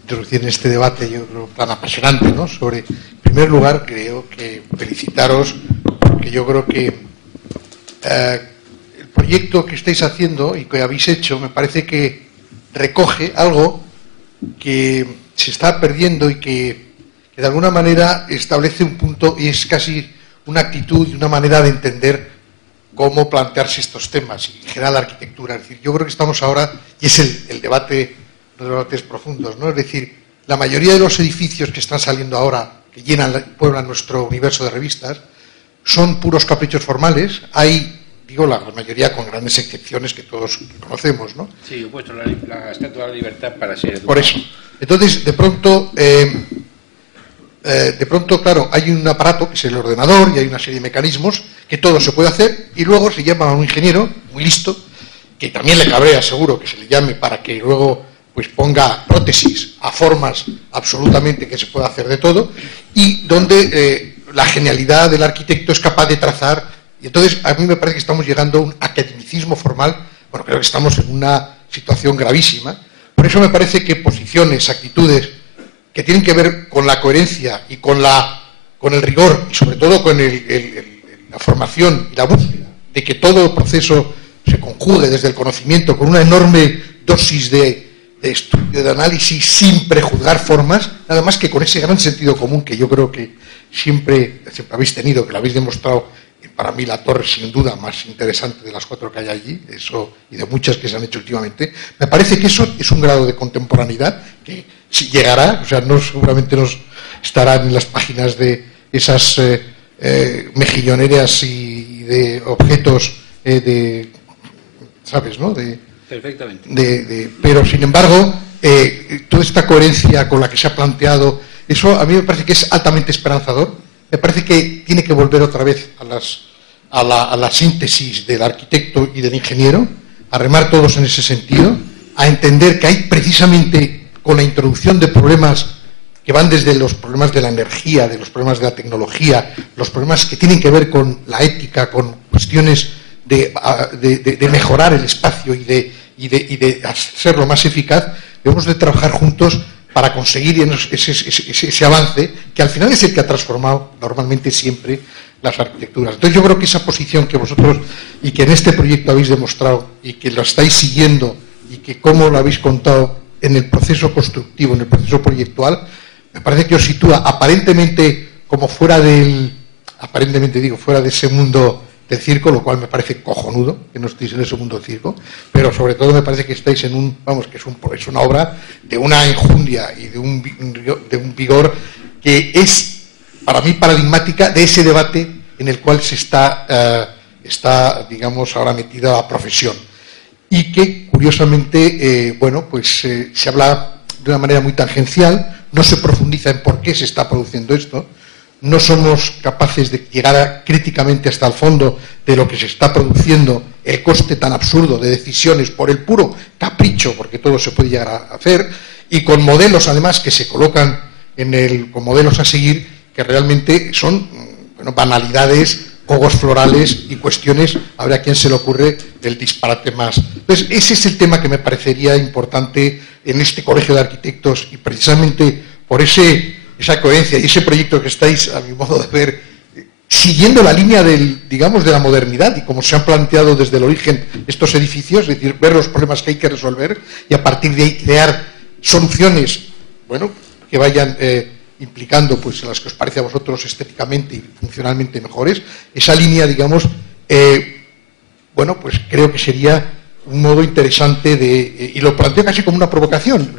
introducir en este debate, yo creo, tan apasionante, ¿no? Sobre, en primer lugar, creo que felicitaros, porque yo creo que el proyecto que estáis haciendo y que habéis hecho me parece que recoge algo que se está perdiendo y que de alguna manera establece un punto y es casi una actitud y una manera de entender cómo plantearse estos temas y en general la arquitectura. Es decir, yo creo que estamos ahora, y es el debate, uno de los debates profundos, ¿no? Es decir, la mayoría de los edificios que están saliendo ahora, que pueblan nuestro universo de revistas, son puros caprichos formales. Hay, digo, la mayoría con grandes excepciones que todos conocemos, ¿no? Sí, he puesto la Estatua de la Libertad para ser educado. Por eso. Entonces, de pronto, claro, hay un aparato que es el ordenador y hay una serie de mecanismos que todo se puede hacer y luego se llama a un ingeniero muy listo, que también le cabrea seguro que se le llame para que luego pues ponga prótesis a formas absolutamente que se pueda hacer de todo y donde la genialidad del arquitecto es capaz de trazar. Y entonces a mí me parece que estamos llegando a un academicismo formal. Bueno, creo que estamos en una situación gravísima. Por eso me parece que posiciones, actitudes que tienen que ver con la coherencia y con el rigor y sobre todo con la formación y la búsqueda de que todo el proceso se conjugue desde el conocimiento con una enorme dosis de estudio, de análisis, sin prejuzgar formas, nada más que con ese gran sentido común que yo creo que siempre habéis tenido, que lo habéis demostrado. Para mí la torre sin duda más interesante de las 4 que hay allí, eso y de muchas que se han hecho últimamente. Me parece que eso es un grado de contemporaneidad que si llegará, o sea, no seguramente nos estarán en las páginas de esas mejilloneras y de objetos ¿sabes, no? Perfectamente. Pero sin embargo, toda esta coherencia con la que se ha planteado, eso a mí me parece que es altamente esperanzador. Me parece que tiene que volver otra vez a la síntesis del arquitecto y del ingeniero, a remar todos en ese sentido, a entender que hay precisamente con la introducción de problemas que van desde los problemas de la energía, de los problemas de la tecnología, los problemas que tienen que ver con la ética, con cuestiones de mejorar el espacio y de hacerlo más eficaz, debemos de trabajar juntos para conseguir ese avance, que al final es el que ha transformado normalmente siempre las arquitecturas. Entonces yo creo que esa posición que vosotros y que en este proyecto habéis demostrado y que lo estáis siguiendo y que cómo lo habéis contado en el proceso constructivo, en el proceso proyectual, me parece que os sitúa aparentemente como fuera de ese mundo del circo, lo cual me parece cojonudo que no estéis en ese mundo del circo, pero sobre todo me parece que estáis en es una obra de una enjundia y de un vigor que es para mí paradigmática de ese debate en el cual se está digamos ahora metida la profesión y que curiosamente se habla de una manera muy tangencial, no se profundiza en por qué se está produciendo esto. No somos capaces de llegar críticamente hasta el fondo de lo que se está produciendo, el coste tan absurdo de decisiones por el puro capricho, porque todo se puede llegar a hacer, y con modelos además que se colocan con modelos a seguir que realmente son banalidades, juegos florales y cuestiones, habrá a quien se le ocurre del disparate más. Entonces, ese es el tema que me parecería importante en este Colegio de Arquitectos y precisamente por esa coherencia y ese proyecto que estáis, a mi modo de ver, siguiendo la línea de la modernidad y como se han planteado desde el origen estos edificios, es decir, ver los problemas que hay que resolver y a partir de ahí crear soluciones, que vayan implicando pues las que os parece a vosotros estéticamente y funcionalmente mejores. Esa línea, pues creo que sería un modo interesante y lo planteo casi como una provocación,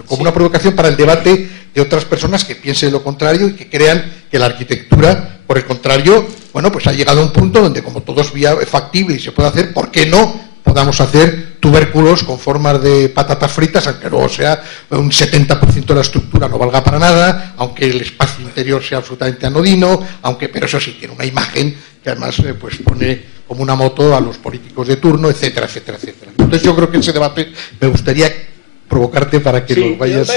para el debate de otras personas que piensen lo contrario y que crean que la arquitectura, por el contrario, pues ha llegado a un punto donde como todo es factible y se puede hacer, ¿por qué no podamos hacer tubérculos con formas de patatas fritas, aunque luego sea un 70% de la estructura no valga para nada, aunque el espacio interior sea absolutamente anodino, pero eso sí, tiene una imagen que además pone como una moto a los políticos de turno, etcétera, etcétera, etcétera. Entonces yo creo que ese debate me gustaría provocarte para que lo vayas...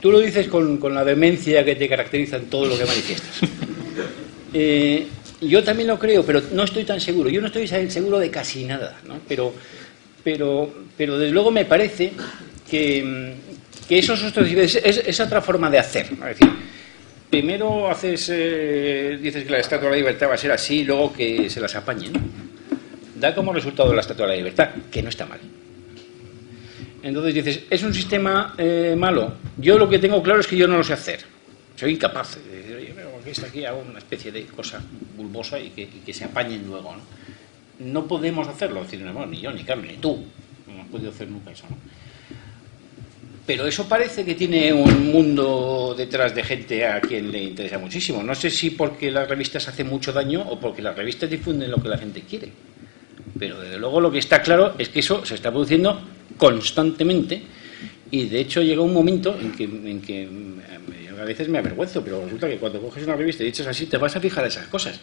Tú lo dices con la vehemencia que te caracteriza en todo lo que manifiestas. Yo también lo creo, pero no estoy tan seguro. Yo no estoy seguro de casi nada, ¿no? Pero pero desde luego me parece que eso es otra forma de hacer. Es decir, primero dices que la Estatua de la Libertad va a ser así, y luego que se las apañen. Da como resultado la Estatua de la Libertad, que no está mal. Entonces dices, ¿es un sistema malo? Yo lo que tengo claro es que yo no lo sé hacer. Soy incapaz de decir, oye, aquí hago una especie de cosa bulbosa y que se apañen luego, ¿no? No podemos hacerlo, es decir, no, ni yo, ni Carlos, ni tú. No hemos podido hacer nunca eso, ¿no? Pero eso parece que tiene un mundo detrás de gente a quien le interesa muchísimo. No sé si porque las revistas hacen mucho daño o porque las revistas difunden lo que la gente quiere. Pero desde luego lo que está claro es que eso se está produciendo constantemente y de hecho llega un momento en que a veces me avergüenzo, pero resulta que cuando coges una revista y echas así te vas a fijar esas cosas.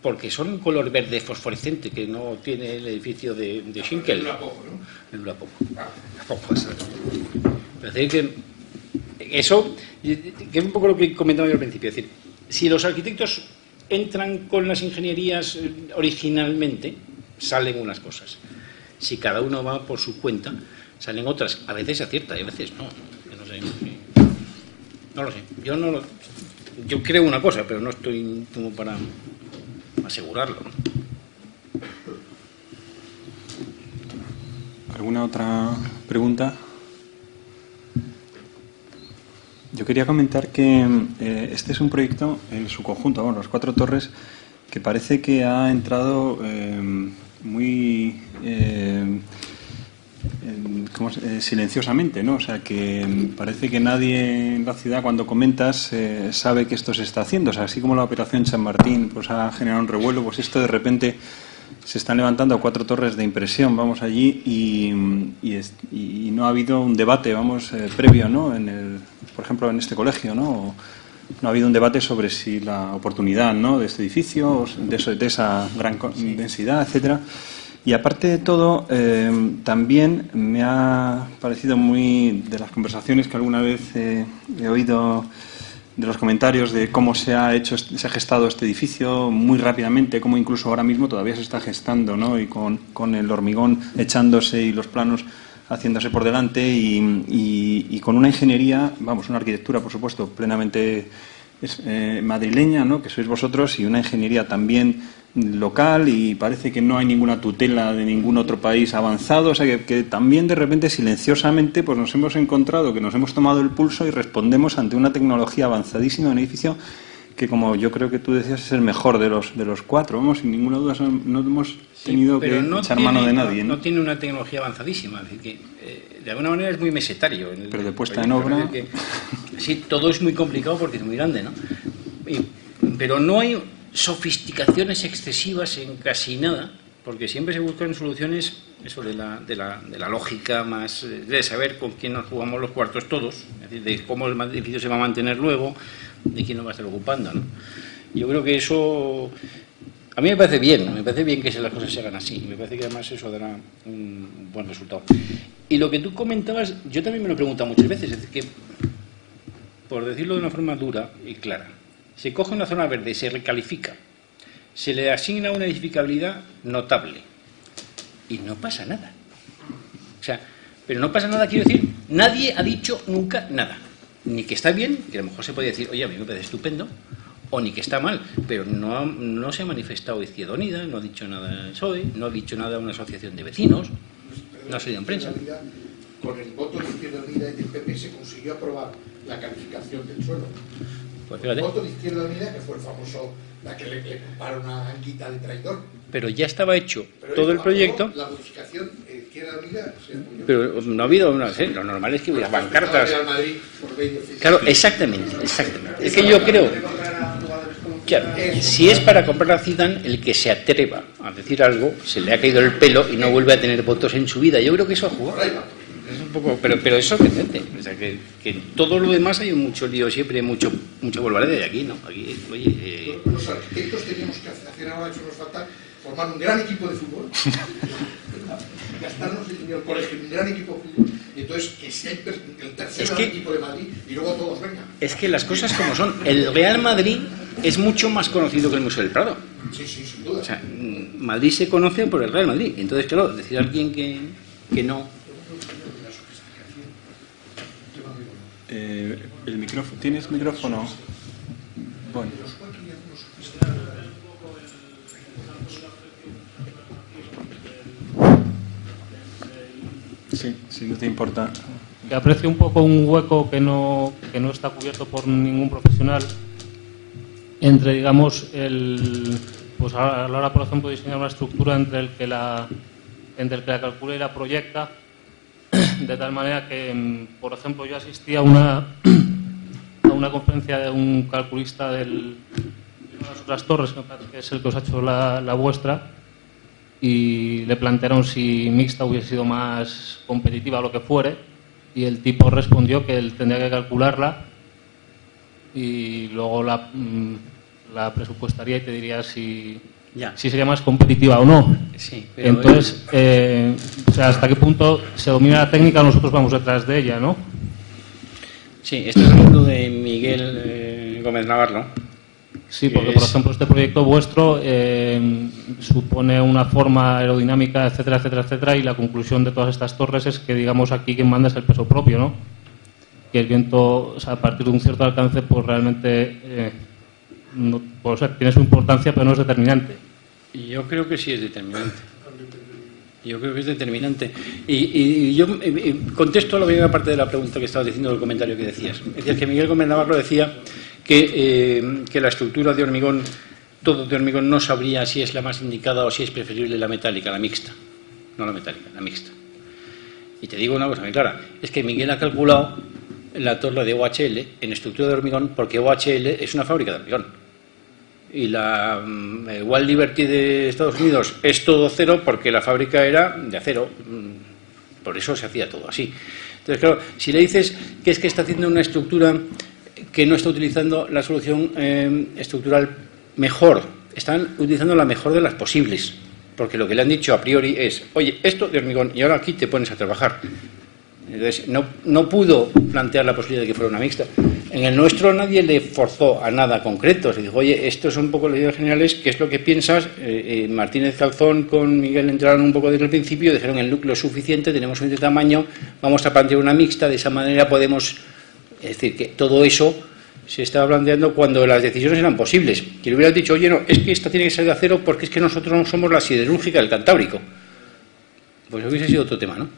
Porque son un color verde fosforescente que no tiene el edificio de Schinkel. Dura poco, ¿no? Dura poco. Es decir, que eso, que es un poco lo que comentaba yo al principio. Es decir, si los arquitectos entran con las ingenierías originalmente, salen unas cosas. Si cada uno va por su cuenta, salen otras. A veces se acierta y a veces no. Yo no sé. No lo sé. Yo creo una cosa, pero no estoy como para asegurarlo, ¿no? ¿Alguna otra pregunta? Yo quería comentar que este es un proyecto en su conjunto, bueno, las 4 torres, que parece que ha entrado muy silenciosamente, ¿no? O sea, que parece que nadie en la ciudad, cuando comentas, sabe que esto se está haciendo. O sea, así como la operación San Martín pues ha generado un revuelo, pues esto de repente se están levantando 4 torres de impresión, vamos allí, y no ha habido un debate, vamos, previo, ¿no? Por ejemplo, en este colegio, ¿no? No ha habido un debate sobre si la oportunidad, ¿no?, de este edificio, de esa gran densidad, etcétera. Y aparte de todo, también me ha parecido muy, de las conversaciones que alguna vez he oído, de los comentarios de cómo se ha gestado este edificio muy rápidamente, cómo incluso ahora mismo todavía se está gestando, ¿no? Y con el hormigón echándose y los planos haciéndose por delante y con una ingeniería, vamos, una arquitectura, por supuesto, plenamente madrileña, ¿no?, que sois vosotros, y una ingeniería también local, y parece que no hay ninguna tutela de ningún otro país avanzado. O sea, que también de repente silenciosamente pues nos hemos encontrado que nos hemos tomado el pulso y respondemos ante una tecnología avanzadísima, un edificio que, como yo creo que tú decías, es el mejor de los 4. Vamos, sin ninguna duda no hemos tenido que echar mano de nadie, ¿no? No tiene una tecnología avanzadísima, es decir, que de alguna manera es muy mesetario. Pero de puesta en obra... Sí, todo es muy complicado porque es muy grande, ¿no? Pero no hay sofisticaciones excesivas en casi nada, porque siempre se buscan soluciones, eso de la lógica más, de saber con quién nos jugamos los cuartos todos, es decir, de cómo el edificio se va a mantener luego, de quién lo va a estar ocupando, ¿no? Yo creo que eso a mí me parece bien que las cosas se hagan así, me parece que además eso dará un buen resultado. Y lo que tú comentabas, yo también me lo he preguntado muchas veces, es decir, que, por decirlo de una forma dura y clara, se coge una zona verde y se recalifica, se le asigna una edificabilidad notable y no pasa nada. O sea, pero no pasa nada, quiero decir, nadie ha dicho nunca nada. Ni que está bien, que a lo mejor se puede decir, oye, a mí me parece estupendo, o ni que está mal, pero no se ha manifestado Izquierda Unida, no ha dicho nada el PSOE, no ha dicho nada una asociación de vecinos, no ha salido en prensa. Con el voto de Izquierda Unida y del PP se consiguió aprobar la calificación del suelo. Pues el voto de Izquierda Unida, que fue el famoso, la que le culparon a Anguita de traidor. Pero ya estaba hecho todo el proyecto. La modificación de Izquierda Unida se apoyó. Pero no ha habido una, ¿sí? Lo normal es que hubiera pancartas. Claro, exactamente. Es que yo creo, claro, si es para comprar a Zidane, el que se atreva a decir algo, se le ha caído el pelo y no vuelve a tener votos en su vida. Yo creo que eso ha jugado. Es un poco, pero es sorprendente. O sea, que todo lo demás hay mucho lío siempre, mucho bolvarede de aquí, ¿no? Aquí, oye, Los arquitectos teníamos que hacer ahora, eso nos falta, formar un gran equipo de fútbol, gastarnos el dinero por un gran equipo de fútbol, y entonces que sea el tercer equipo de Madrid y luego todos vengan. Es que las cosas como son. El Real Madrid es mucho más conocido que el Museo del Prado. Sí, sin duda. O sea, Madrid se conoce por el Real Madrid. Entonces, claro, decir a alguien que no... El micrófono, ¿tienes micrófono? Bueno. Sí, si no te importa. Que aprecio un poco un hueco que no está cubierto por ningún profesional entre, digamos, pues a la hora, por ejemplo, de diseñar una estructura entre el que la calcula y la proyecta, de tal manera que, por ejemplo, yo asistí a una conferencia de un calculista de una de las otras torres, que es el que os ha hecho la vuestra, y le plantearon si mixta hubiese sido más competitiva o lo que fuere, y el tipo respondió que él tendría que calcularla y luego la presupuestaría y te diría si sería más competitiva o no. Sí, pero entonces, o sea, hasta qué punto se domina la técnica, nosotros vamos detrás de ella, ¿no? Sí, estás hablando de Miguel Gómez Navarro. Sí, porque, por ejemplo, este proyecto vuestro supone una forma aerodinámica, etcétera, etcétera, etcétera, y la conclusión de todas estas torres es que, digamos, aquí quien manda es el peso propio, ¿no? Que el viento, o sea, a partir de un cierto alcance, pues realmente o sea, tiene su importancia, pero no es determinante. Yo creo que sí es determinante. Yo creo que es determinante. Y yo contesto a la primera parte de la pregunta que estabas diciendo, del comentario que decías. Decías que Miguel Gómez Navarro decía que la estructura de hormigón, todo de hormigón, no sabría si es la más indicada o si es preferible la metálica, la mixta. No la metálica, la mixta. Y te digo una cosa muy clara, es que Miguel ha calculado la torre de OHL en estructura de hormigón porque OHL es una fábrica de hormigón. Y la Wall Liberty de Estados Unidos es todo cero porque la fábrica era de acero. Por eso se hacía todo así. Entonces, claro, si le dices que es que está haciendo una estructura que no está utilizando la solución estructural mejor, están utilizando la mejor de las posibles, porque lo que le han dicho a priori es, oye, esto de hormigón, y ahora aquí te pones a trabajar. Entonces, no pudo plantear la posibilidad de que fuera una mixta. En el nuestro nadie le forzó a nada concreto. Se dijo, oye, estos son un poco las ideas generales, ¿qué es lo que piensas? Martínez Calzón con Miguel entraron un poco desde el principio, dijeron el núcleo es suficiente, tenemos un tamaño, vamos a plantear una mixta, de esa manera podemos... Es decir, que todo eso se estaba planteando cuando las decisiones eran posibles. Que le hubieran dicho, oye, no, es que esta tiene que ser de acero porque es que nosotros no somos la siderúrgica del Cantábrico. Pues hubiese sido otro tema, ¿no?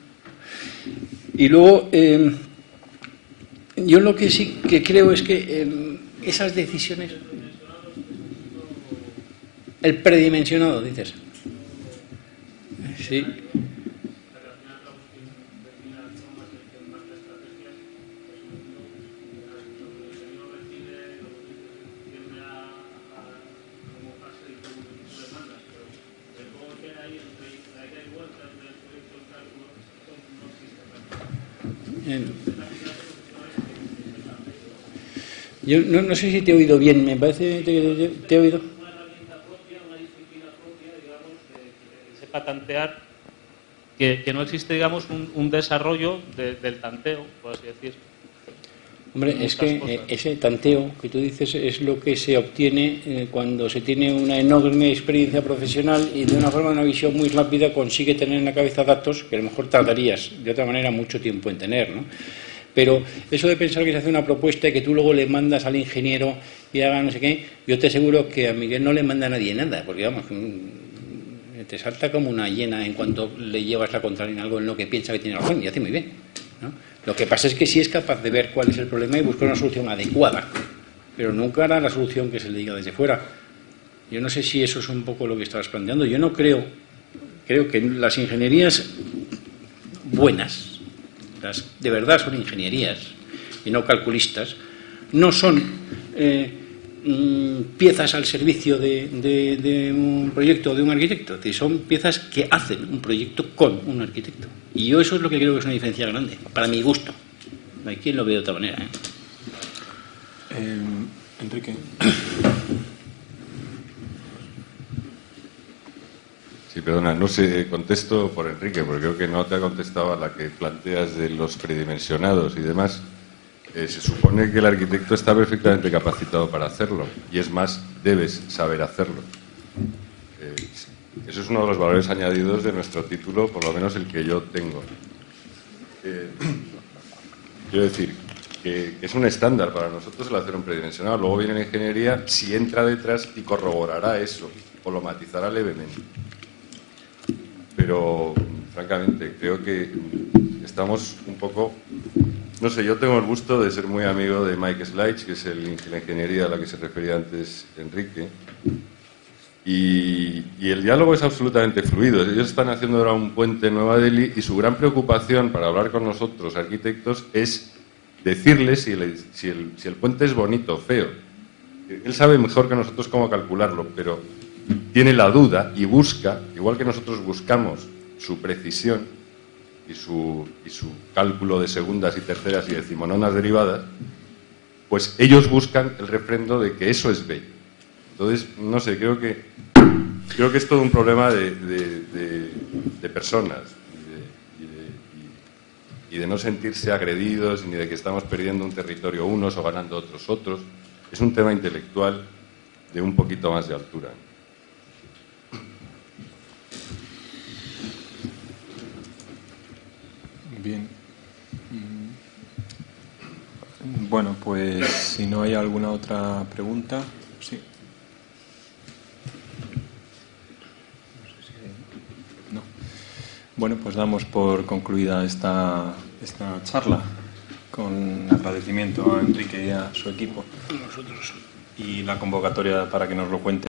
Y luego, yo lo que sí que creo es que esas decisiones... El predimensionado, dices. Sí. Yo no sé si te he oído bien, me parece que te he oído. Una herramienta propia, una disciplina propia, digamos, que sepa tantear, que no existe, digamos, un desarrollo del tanteo, por así decir. Hombre, es que ese tanteo que tú dices es lo que se obtiene cuando se tiene una enorme experiencia profesional y de una forma, una visión muy rápida consigue tener en la cabeza datos que a lo mejor tardarías de otra manera mucho tiempo en tener, ¿no? Pero eso de pensar que se hace una propuesta y que tú luego le mandas al ingeniero y haga no sé qué, yo te aseguro que a Miguel no le manda a nadie nada, porque vamos, te salta como una hiena en cuanto le llevas la contraria en algo en lo que piensa que tiene razón, y hace muy bien, ¿no? Lo que pasa es que sí es capaz de ver cuál es el problema y buscar una solución adecuada, pero nunca hará la solución que se le diga desde fuera. Yo no sé si eso es un poco lo que estabas planteando. Yo no creo que las ingenierías buenas, las de verdad son ingenierías y no calculistas, no son piezas al servicio de un proyecto o de un arquitecto, es decir, son piezas que hacen un proyecto con un arquitecto. Y yo eso es lo que creo que es una diferencia grande, para mi gusto. Hay quien lo ve de otra manera, Enrique. Sí, perdona, no sé, contesto por Enrique, porque creo que no te ha contestado a la que planteas de los predimensionados y demás. se supone que el arquitecto está perfectamente capacitado para hacerlo y es más, debes saber hacerlo. Eso es uno de los valores añadidos de nuestro título, por lo menos el que yo tengo. Quiero decir que es un estándar para nosotros el hacer un predimensionado. Luego viene la ingeniería, si entra detrás y corroborará eso o lo matizará levemente. Pero, francamente, creo que estamos un poco... No sé, yo tengo el gusto de ser muy amigo de Mike Slides, que es la ingeniería a la que se refería antes Enrique. Y el diálogo es absolutamente fluido. Ellos están haciendo ahora un puente en Nueva Delhi y su gran preocupación para hablar con nosotros, arquitectos, es decirles si el puente es bonito o feo. Él sabe mejor que nosotros cómo calcularlo, pero tiene la duda y busca, igual que nosotros buscamos su precisión y su cálculo de segundas y terceras y decimononas derivadas, pues ellos buscan el refrendo de que eso es bello. Entonces, no sé, creo que es todo un problema de personas y de no sentirse agredidos ni de que estamos perdiendo un territorio unos o ganando otros. Es un tema intelectual de un poquito más de altura. Bien. Bueno, pues si no hay alguna otra pregunta, sí. No. Bueno, pues damos por concluida esta charla, con agradecimiento a Enrique y a su equipo. Nosotros. Y la convocatoria para que nos lo cuente.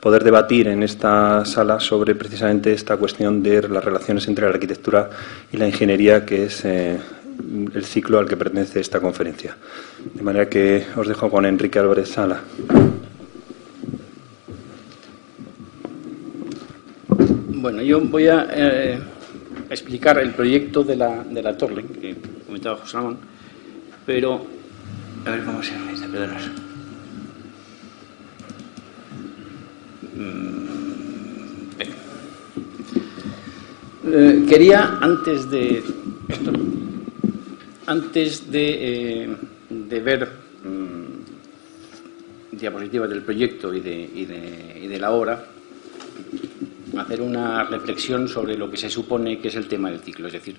Poder debatir en esta sala sobre precisamente esta cuestión de las relaciones entre la arquitectura y la ingeniería, que es el ciclo al que pertenece esta conferencia. De manera que os dejo con Enrique Álvarez Sala. Bueno, yo voy a explicar el proyecto de la torre que comentaba José Ramón, pero a ver cómo se llama, perdonad. Quería, antes de ver diapositivas del proyecto y de la obra, hacer una reflexión sobre lo que se supone que es el tema del ciclo, es decir,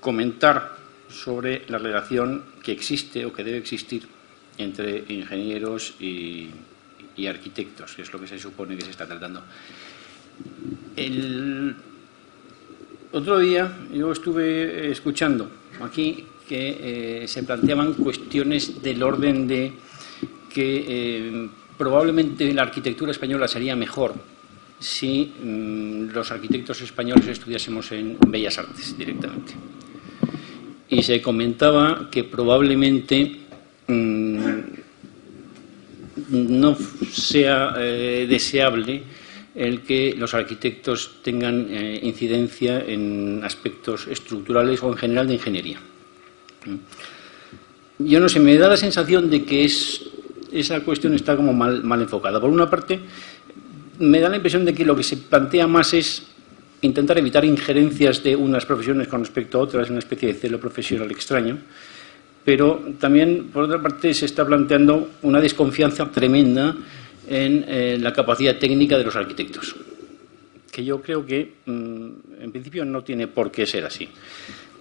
comentar sobre la relación que existe o que debe existir entre ingenieros y arquitectos, que es lo que se supone que se está tratando. El otro día yo estuve escuchando aquí que se planteaban cuestiones del orden de que probablemente la arquitectura española sería mejor si los arquitectos españoles estudiásemos en Bellas Artes directamente. Y se comentaba que probablemente no sea deseable el que los arquitectos tengan incidencia en aspectos estructurales o en general de ingeniería. Yo no sé, me da la sensación de que esa cuestión está como mal enfocada. Por una parte, me da la impresión de que lo que se plantea más es intentar evitar injerencias de unas profesiones con respecto a otras, una especie de celo profesional extraño, pero también, por otra parte, se está planteando una desconfianza tremenda en la capacidad técnica de los arquitectos, que yo creo que, en principio, no tiene por qué ser así.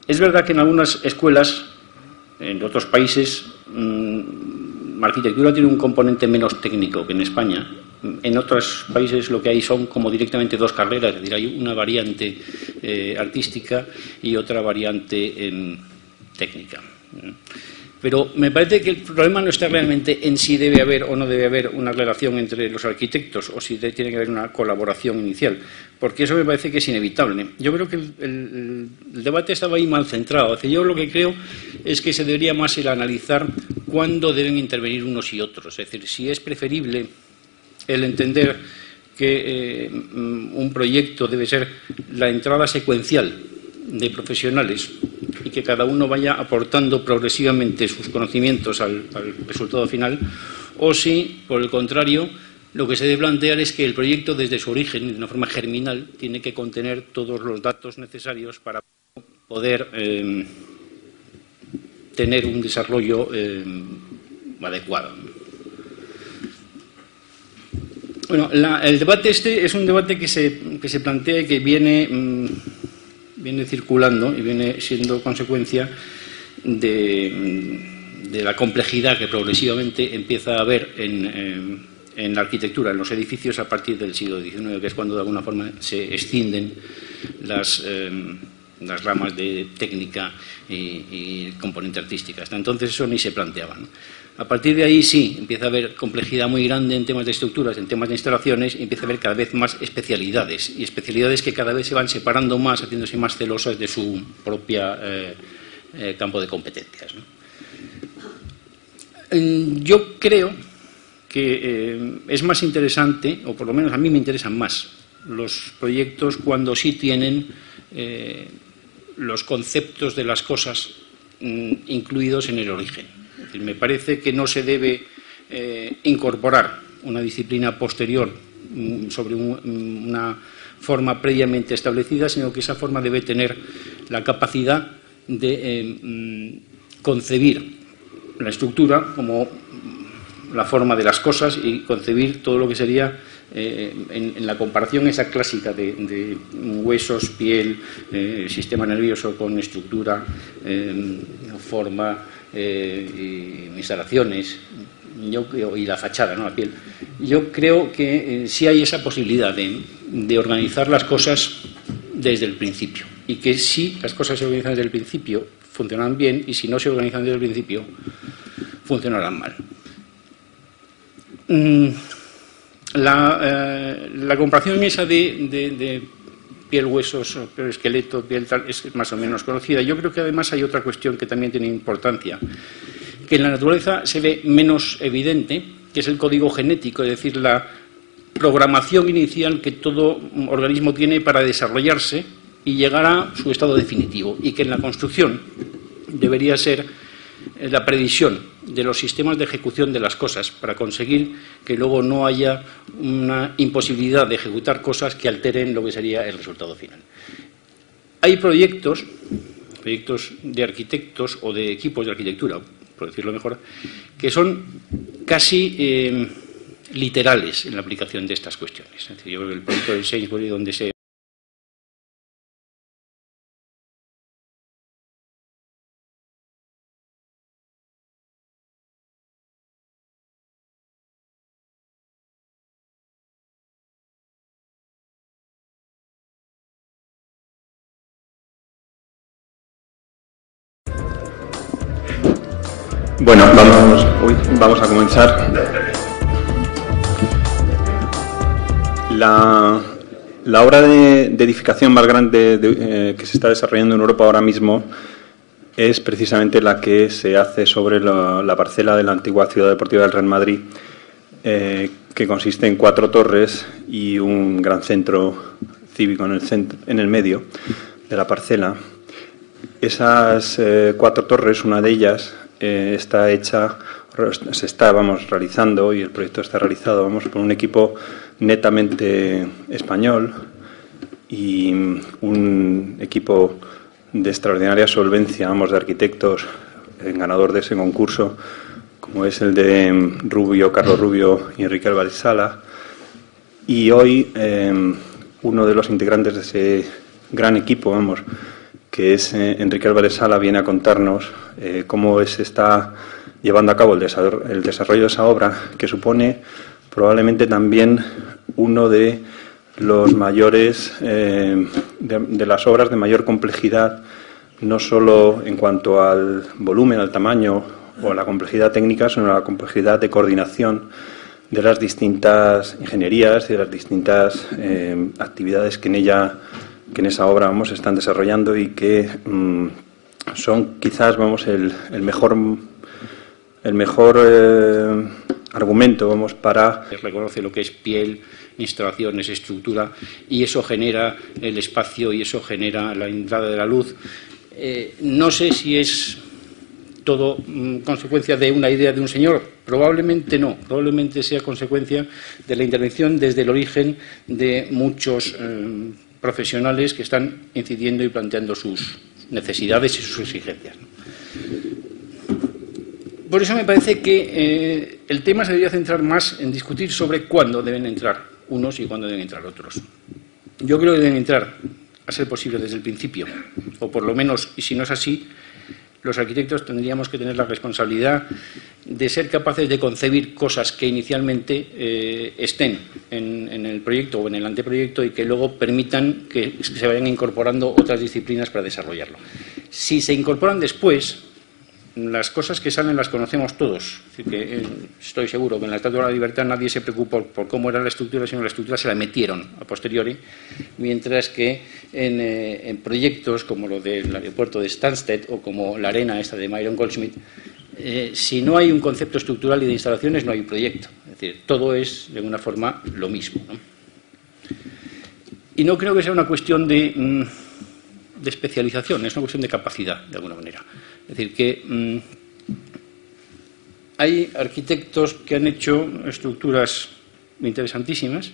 Es verdad que en algunas escuelas, en otros países, la arquitectura tiene un componente menos técnico que en España. En otros países lo que hay son como directamente dos carreras, es decir, hay una variante artística y otra variante técnica. Pero me parece que el problema no está realmente en si debe haber o no debe haber una relación entre los arquitectos o si tiene que haber una colaboración inicial, porque eso me parece que es inevitable. Yo creo que el debate estaba ahí mal centrado. Es decir, yo lo que creo es que se debería más el analizar cuándo deben intervenir unos y otros. Es decir, si es preferible el entender que un proyecto debe ser la entrada secuencial de profesionales y que cada uno vaya aportando progresivamente sus conocimientos al resultado final, o si, por el contrario, Lo que se debe plantear es que el proyecto, desde su origen, de una forma germinal, tiene que contener todos los datos necesarios para poder tener un desarrollo adecuado. Bueno, el debate este es un debate que se plantea y que viene circulando y viene siendo consecuencia de la complejidad que progresivamente empieza a haber en la arquitectura, en los edificios a partir del siglo XIX, que es cuando de alguna forma se escinden las ramas de técnica y componente artística. Hasta entonces eso ni se planteaba, ¿no? A partir de ahí sí, empieza a haber complejidad muy grande en temas de estructuras, en temas de instalaciones, y empieza a haber cada vez más especialidades, y especialidades que cada vez se van separando más, haciéndose más celosas de su propia campo de competencias, ¿no? Yo creo que es más interesante, o por lo menos a mí me interesan más, los proyectos cuando sí tienen los conceptos de las cosas incluidos en el origen. Es decir, me parece que no se debe incorporar una disciplina posterior sobre una forma previamente establecida, sino que esa forma debe tener la capacidad de concebir la estructura como la forma de las cosas y concebir todo lo que sería en la comparación esa clásica de huesos, piel, sistema nervioso con estructura, forma y instalaciones y la fachada, ¿no? La piel. Yo creo que sí hay esa posibilidad de organizar las cosas desde el principio, y que si las cosas se organizan desde el principio funcionarán bien, y si no se organizan desde el principio funcionarán mal. La comparación esa de piel, huesos, esqueleto, piel tal, es más o menos conocida. Yo creo que además hay otra cuestión que también tiene importancia, que en la naturaleza se ve menos evidente, que es el código genético, es decir, la programación inicial que todo organismo tiene para desarrollarse y llegar a su estado definitivo, y que en la construcción debería ser la previsión de los sistemas de ejecución de las cosas para conseguir que luego no haya una imposibilidad de ejecutar cosas que alteren lo que sería el resultado final. Hay proyectos de arquitectos o de equipos de arquitectura, por decirlo mejor, que son casi literales en la aplicación de estas cuestiones. Es decir, yo creo que el proyecto de Sainsbury, donde se Bueno, vamos a comenzar. La obra de edificación más grande que se está desarrollando en Europa ahora mismo es precisamente la que se hace sobre la parcela de la antigua Ciudad Deportiva del Real Madrid, que consiste en 4 torres y un gran centro cívico en el medio de la parcela. Esas 4 torres, una de ellas se está realizando, y el proyecto está realizado por un equipo netamente español y un equipo de extraordinaria solvencia, de arquitectos, ganador de ese concurso, como es el de Carlos Rubio y Enrique Álvarez Sala. Y hoy uno de los integrantes de ese gran equipo, que es Enrique Álvarez Sala, viene a contarnos cómo se está llevando a cabo el desarrollo de esa obra, que supone probablemente también uno de los mayores, de las obras de mayor complejidad, no solo en cuanto al volumen, al tamaño o a la complejidad técnica, sino a la complejidad de coordinación de las distintas ingenierías y de las distintas actividades que en esa obra están desarrollando, y que son quizás el mejor argumento para reconoce lo que es piel, instalaciones, estructura, y eso genera el espacio y eso genera la entrada de la luz. No sé si es todo consecuencia de una idea de un señor Probablemente no, probablemente sea consecuencia de la intervención desde el origen de muchos profesionales que están incidiendo y planteando sus necesidades y sus exigencias. Por eso me parece que el tema se debería centrar más en discutir sobre cuándo deben entrar unos y cuándo deben entrar otros. Yo creo que deben entrar, a ser posible, desde el principio, o por lo menos, y si no es así, los arquitectos tendríamos que tener la responsabilidad de ser capaces de concebir cosas que inicialmente estén en el proyecto o en el anteproyecto y que luego permitan que se vayan incorporando otras disciplinas para desarrollarlo. Si se incorporan después, las cosas que salen las conocemos todos. Es decir, que estoy seguro que en la Estatua de la Libertad nadie se preocupó por cómo era la estructura, sino la estructura se la metieron a posteriori, mientras que en proyectos como lo del aeropuerto de Stansted o como la arena esta de Myron Goldsmith, si no hay un concepto estructural y de instalaciones, no hay proyecto. Es decir, todo es, de alguna forma, lo mismo, ¿no? Y no creo que sea una cuestión de especialización, es una cuestión de capacidad, de alguna manera. Es decir, que hay arquitectos que han hecho estructuras interesantísimas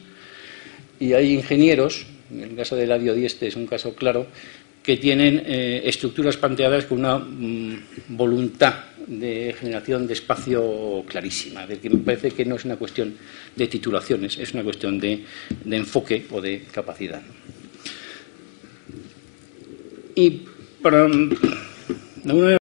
y hay ingenieros, en el caso de Eladio Dieste es un caso claro, que tienen estructuras planteadas con una voluntad de generación de espacio clarísima. Es decir, que me parece que no es una cuestión de titulaciones, es una cuestión de enfoque o de capacidad. Y para...